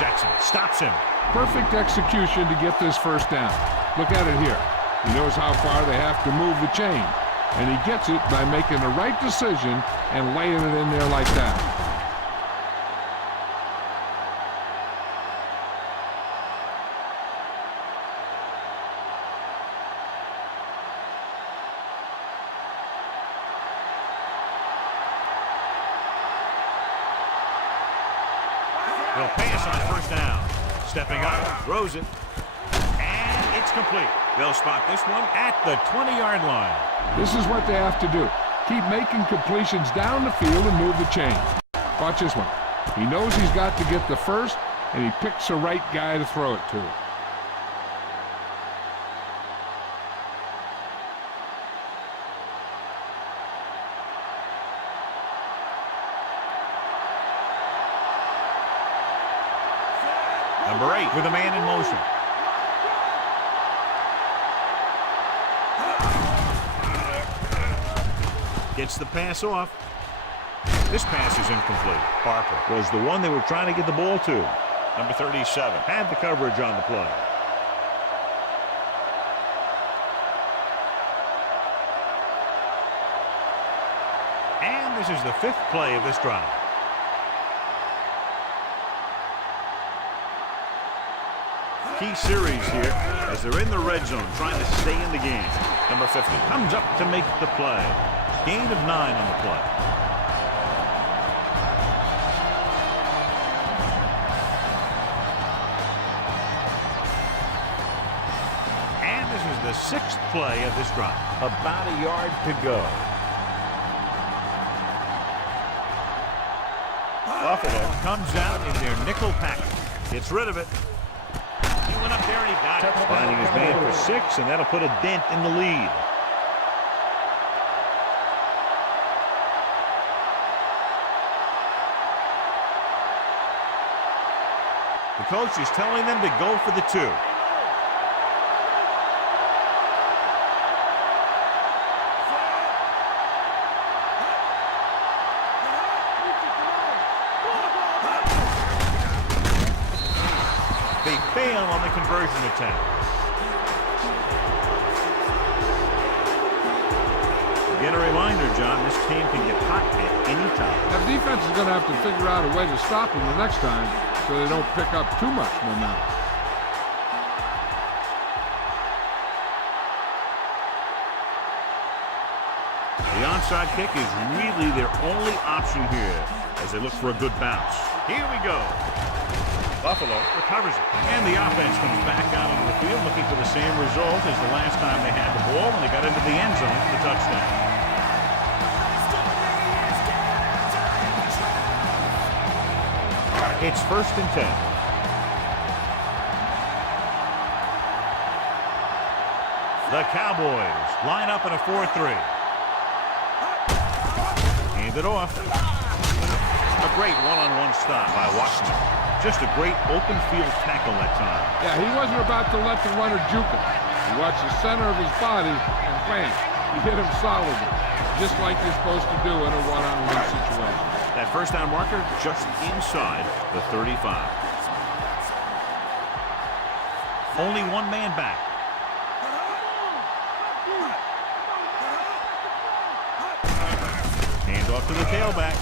Jackson stops him. Perfect execution to get this first down. Look at it here. He knows how far they have to move the chain. And he gets it by making the right decision and laying it in there like that. They'll pass on first down. Stepping up, throws it. And it's complete. They'll spot this one at the 20-yard line. This is what they have to do. Keep making completions down the field and move the chain. Watch this one. He knows he's got to get the first, and he picks the right guy to throw it to. Number 8 with a man in motion. Gets the pass off. This pass is incomplete. Harper was the one they were trying to get the ball to. Number 37 had the coverage on the play. And this is the 5th play of this drive. Key series here as they're in the red zone trying to stay in the game. Number 50 comes up to make the play. Gain of 9 on the play. And this is the 6th play of this drive. About a yard to go. Buffalo comes out in their nickel package. Gets rid of it. He went up there and he got it. Finding his man for 6, and that'll put a dent in the lead. The coach is telling them to go for the 2. They fail on the conversion attempt. Again, a reminder, John, this team can get hot at any time. That defense is going to have to figure out a way to stop them the next time so they don't pick up too much momentum. The onside kick is really their only option here as they look for a good bounce. Here we go. Buffalo recovers it. And the offense comes back out onto the field looking for the same result as the last time they had the ball when they got into the end zone for the touchdown. It's 1st and 10. The Cowboys line up in a 4-3. Hand it off. A great one-on-one stop by Washington. Just a great open field tackle that time. Yeah, he wasn't about to let the runner juke him. He watched the center of his body and bam, he hit him solidly, just like you're supposed to do in a one-on-one situation. That first down marker just inside the 35. Only one man back. Hand off to the tailback.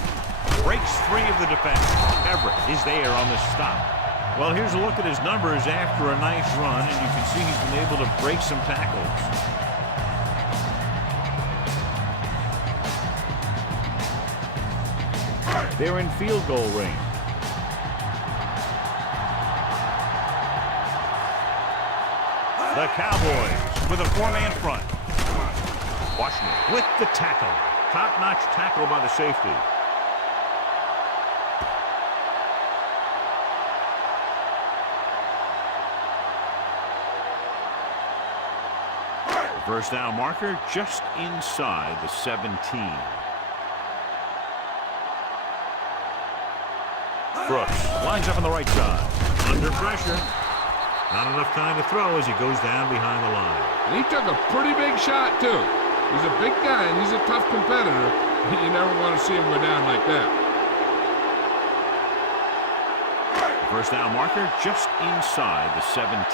Breaks 3 of the defense. Everett is there on the stop. Well, here's a look at his numbers after a nice run, and you can see he's been able to break some tackles. They're in field goal range. The Cowboys with a 4-man front. Washington with the tackle. Top-notch tackle by the safety. The first down marker just inside the 17. Brooks lines up on the right side. Under pressure. Not enough time to throw as he goes down behind the line. And he took a pretty big shot, too. He's a big guy, and he's a tough competitor. You never want to see him go down like that. First down marker just inside the 17.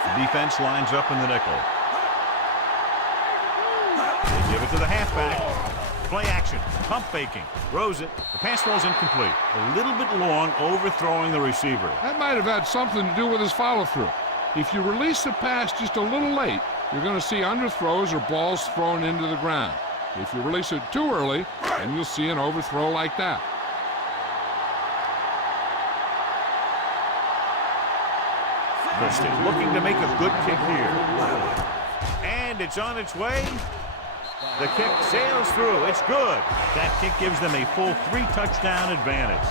The defense lines up in the nickel. They give it to the halfback. Play action, pump faking, throws it. The pass falls incomplete. A little bit long, overthrowing the receiver. That might have had something to do with his follow-through. If you release the pass just a little late, you're going to see underthrows or balls thrown into the ground. If you release it too early, then you'll see an overthrow like that. Christian looking to make a good kick here. And it's on its way. The kick sails through. It's good. That kick gives them a full 3-touchdown advantage.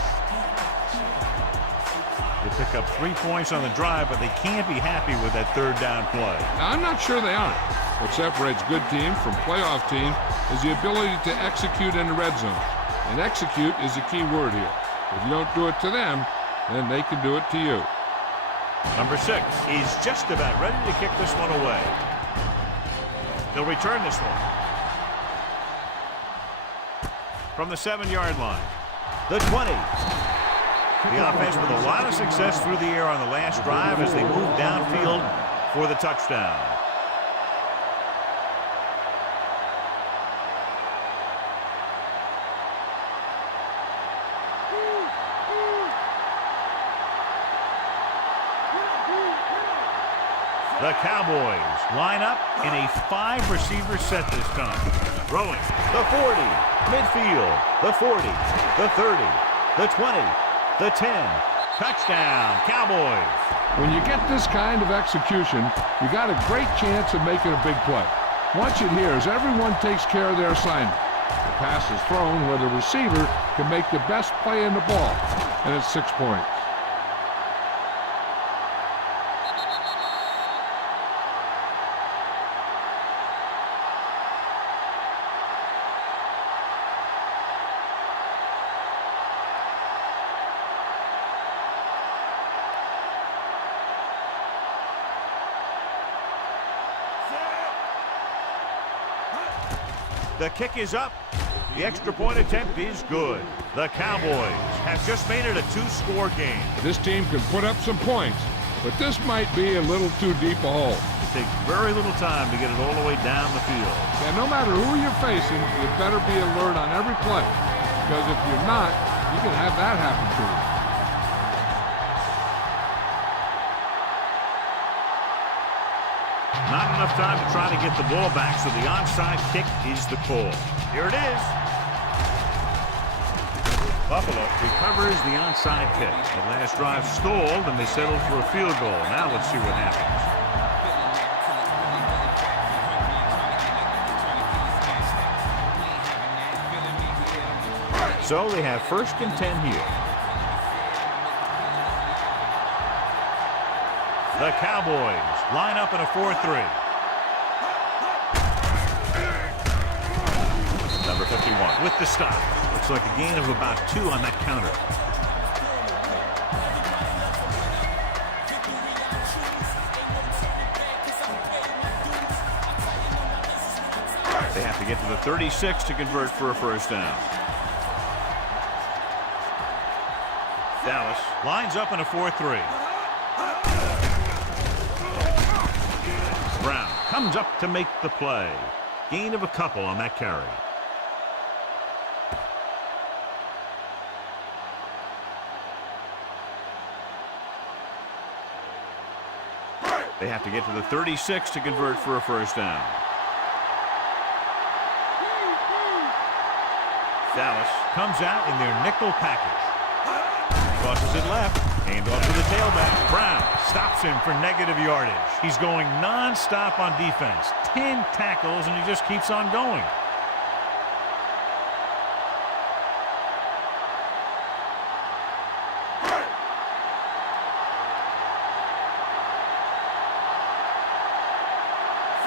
They pick up 3 points on the drive, but they can't be happy with that third down play. Now, I'm not sure they aren't. What separates good teams from playoff teams is the ability to execute in the red zone. And execute is the key word here. If you don't do it to them, then they can do it to you. Number 6 is just about ready to kick this one away. They'll return this one. From the 7-yard line. The 20. The offense with a lot of success through the air on the last drive as they move downfield for the touchdown. The Cowboys line up in a 5-receiver set this time. Throwing the 40, midfield, the 40, the 30, the 20, the 10. Touchdown, Cowboys. When you get this kind of execution, you got a great chance of making a big play. Watch it here as everyone takes care of their assignment. The pass is thrown where the receiver can make the best play in the ball, and it's 6 points. The kick is up. The extra point attempt is good. The Cowboys have just made it a 2-score game. This team can put up some points, but this might be a little too deep a hole. It takes very little time to get it all the way down the field. Yeah, no matter who you're facing, you better be alert on every play, because if you're not, you can have that happen to you. Not enough time to try to get the ball back, so the onside kick is the call. Here it is. Buffalo recovers the onside kick. The last drive stalled, and they settled for a field goal. Now let's see what happens. So they have 1st and 10 here. The Cowboys line up in a 4-3. Number 51 with the stop. Looks like a gain of about 2 on that counter. They have to get to the 36 to convert for a 1st down. Dallas lines up in a 4-3. Brown comes up to make the play. Gain of a couple on that carry. They have to get to the 36 to convert for a 1st down. Dallas comes out in their nickel package. Crosses it left. Hand off to the tailback. Brown stops him for negative yardage. He's going non-stop on defense. 10 tackles, and he just keeps on going.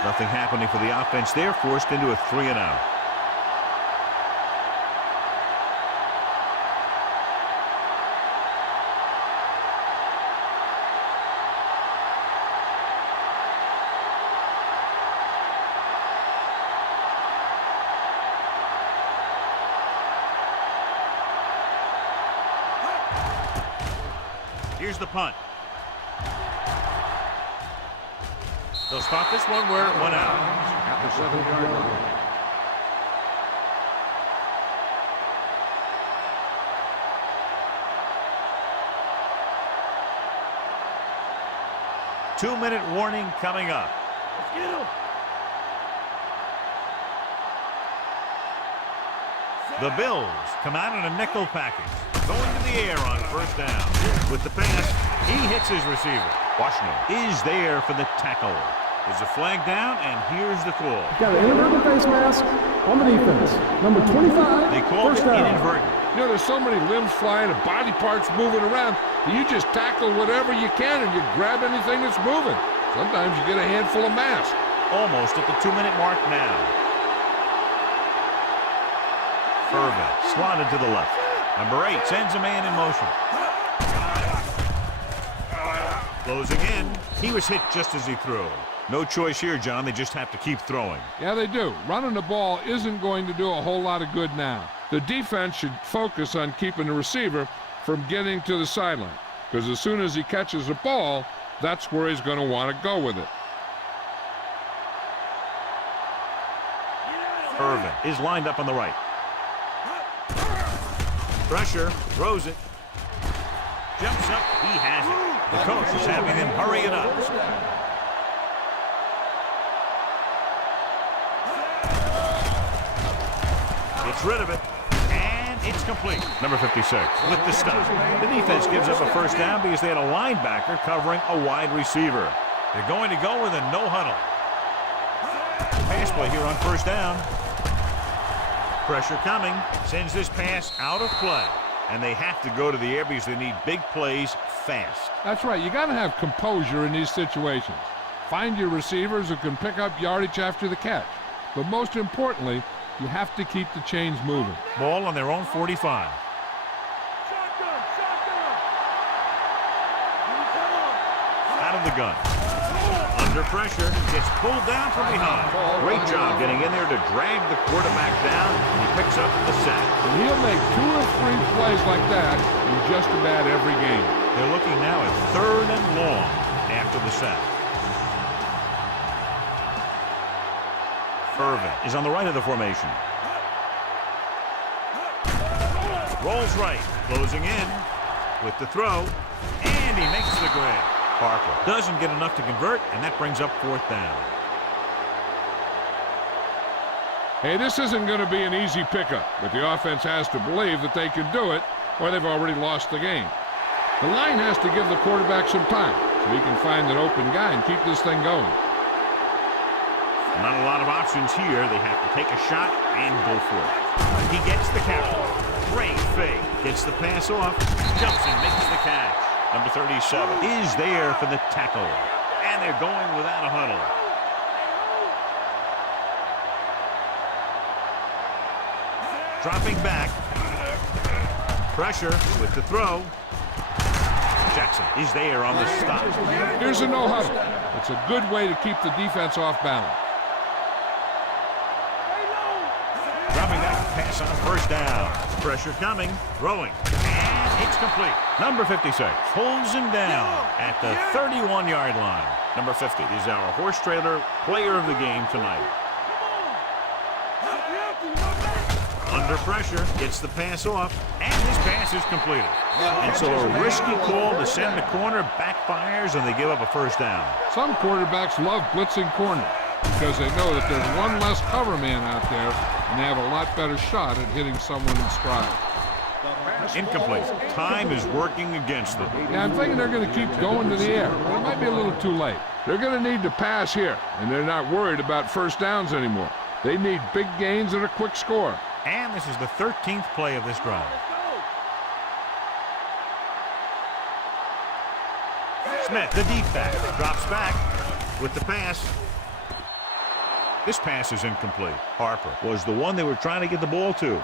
Nothing happening for the offense there. Forced into a 3-and-out. Here's the punt. They'll stop this one where it went out. At the 7-yard line. Two-minute warning coming up. Let's get him. The Bills come out in a nickel package. Going to the air on 1st down. With the pass, he hits his receiver. Washington is there for the tackle. There's a flag down, and here's the call. Got an inadvertent face mask on the defense. Number 25. They called it 1st down. inadvertent. You know, there's so many limbs flying and body parts moving around that you just tackle whatever you can and you grab anything that's moving. Sometimes you get a handful of mask. Almost at the 2-minute mark now. Irvin slotted to the left. Number 8 sends a man in motion. Closing in. He was hit just as he threw. No choice here, John. They just have to keep throwing. Yeah, they do. Running the ball isn't going to do a whole lot of good now. The defense should focus on keeping the receiver from getting to the sideline, because as soon as he catches the ball, that's where he's going to want to go with it. Irvin is lined up on the right. Pressure, throws it. Jumps up, he has it. The coach is having them hurry it up. Gets rid of it, and it's complete. Number 56 with the stop. The defense gives up a 1st down because they had a linebacker covering a wide receiver. They're going to go with a no huddle. Pass play here on 1st down. Pressure coming, sends this pass out of play. And they have to go to the air because they need big plays fast. That's right. You got to have composure in these situations. Find your receivers who can pick up yardage after the catch. But most importantly, you have to keep the chains moving. Ball on their own 45. Out of the gun. Under pressure, gets pulled down from behind. Great job getting in there to drag the quarterback down, and he picks up the sack. And he'll make 2 or 3 plays like that in just about every game. They're looking now at 3rd and long after the sack. Irvin is on the right of the formation. Rolls right, closing in with the throw, and he makes the grab. Harper doesn't get enough to convert, and that brings up 4th down. Hey, this isn't going to be an easy pickup, but the offense has to believe that they can do it, or they've already lost the game. The line has to give the quarterback some time so he can find an open guy and keep this thing going. Not a lot of options here. They have to take a shot and go for it. He gets the catch. Great fake. Gets the pass off. Jumps and makes the catch. Number 37 is there for the tackle. And they're going without a huddle. Dropping back. Pressure with the throw. Jackson is there on the stop. Here's a no huddle. It's a good way to keep the defense off balance. Dropping back, pass on 1st down. Pressure coming, throwing, and it's complete. Number 56 pulls him down at the 31-yard line. Number 50 is our horse trailer player of the game tonight. Under pressure, gets the pass off, and his pass is completed. And so a risky call to send the corner backfires, and they give up a 1st down. Some quarterbacks love blitzing corners because they know that there's one less cover man out there, and they have a lot better shot at hitting someone in stride. Incomplete. Time is working against them. Yeah, I'm thinking they're going to keep going to the air, but it might be a little too late. They're going to need to pass here, and they're not worried about 1st downs anymore. They need big gains and a quick score. And this is the 13th play of this drive. Smith, the deep back, drops back with the pass. This pass is incomplete. Harper was the one they were trying to get the ball to.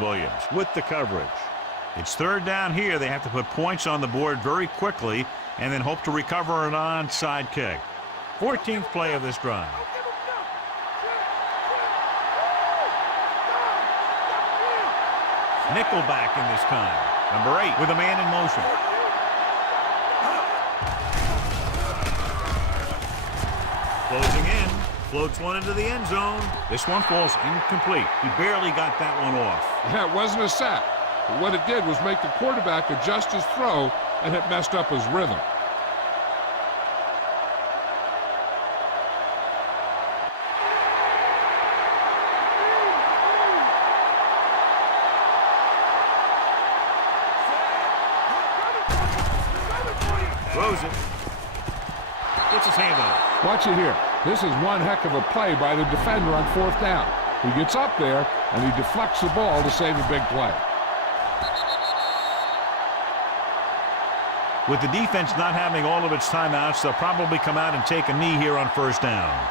Williams with the coverage. It's 3rd down here. They have to put points on the board very quickly and then hope to recover an onside kick. 14th play of this drive. Nickelback in this time. Number 8 with a man in motion. Closing in. Floats one into the end zone. This one falls incomplete. He barely got that one off. Yeah, it wasn't a sack. But what it did was make the quarterback adjust his throw, and it messed up his rhythm. Throws it. Gets his hand on it. Watch it here. This is one heck of a play by the defender on 4th down. He gets up there, and he deflects the ball to save a big play. With the defense not having all of its timeouts, they'll probably come out and take a knee here on 1st down.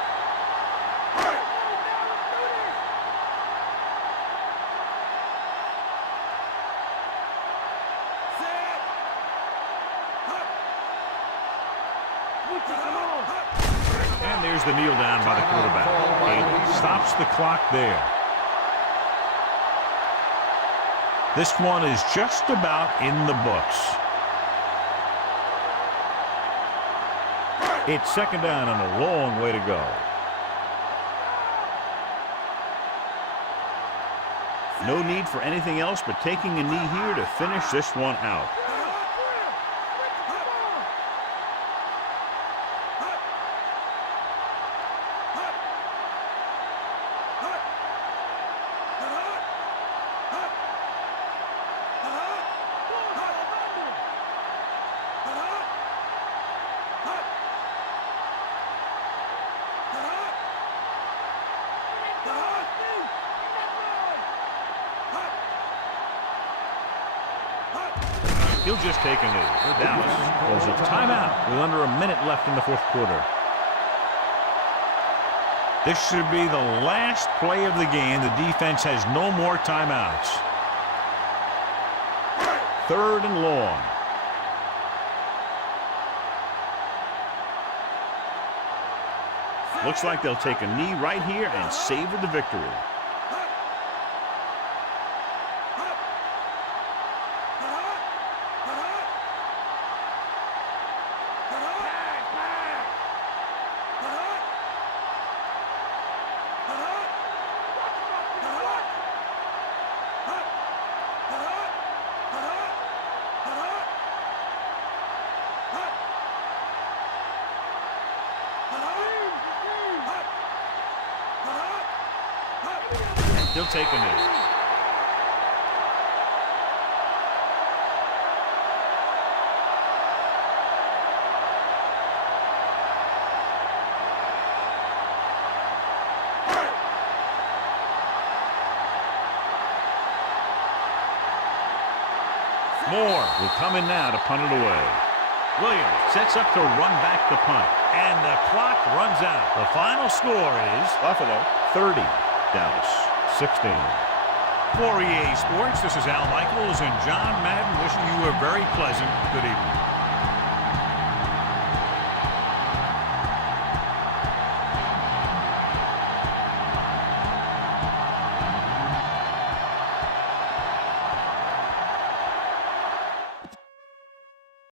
And there's the kneel down by the quarterback. It stops the clock there. This one is just about in the books. It's 2nd down and a long way to go. No need for anything else but taking a knee here to finish this one out. He'll just take a knee. Dallas calls a timeout with under a minute left in the 4th quarter. This should be the last play of the game. The defense has no more timeouts. 3rd and long. Looks like they'll take a knee right here and savor the victory. He'll take a knee. Moore will come in now to punt it away. Williams sets up to run back the punt. And the clock runs out. The final score is Buffalo 30, Dallas 16. For EA Sports, this is Al Michaels and John Madden wishing you a very pleasant good evening.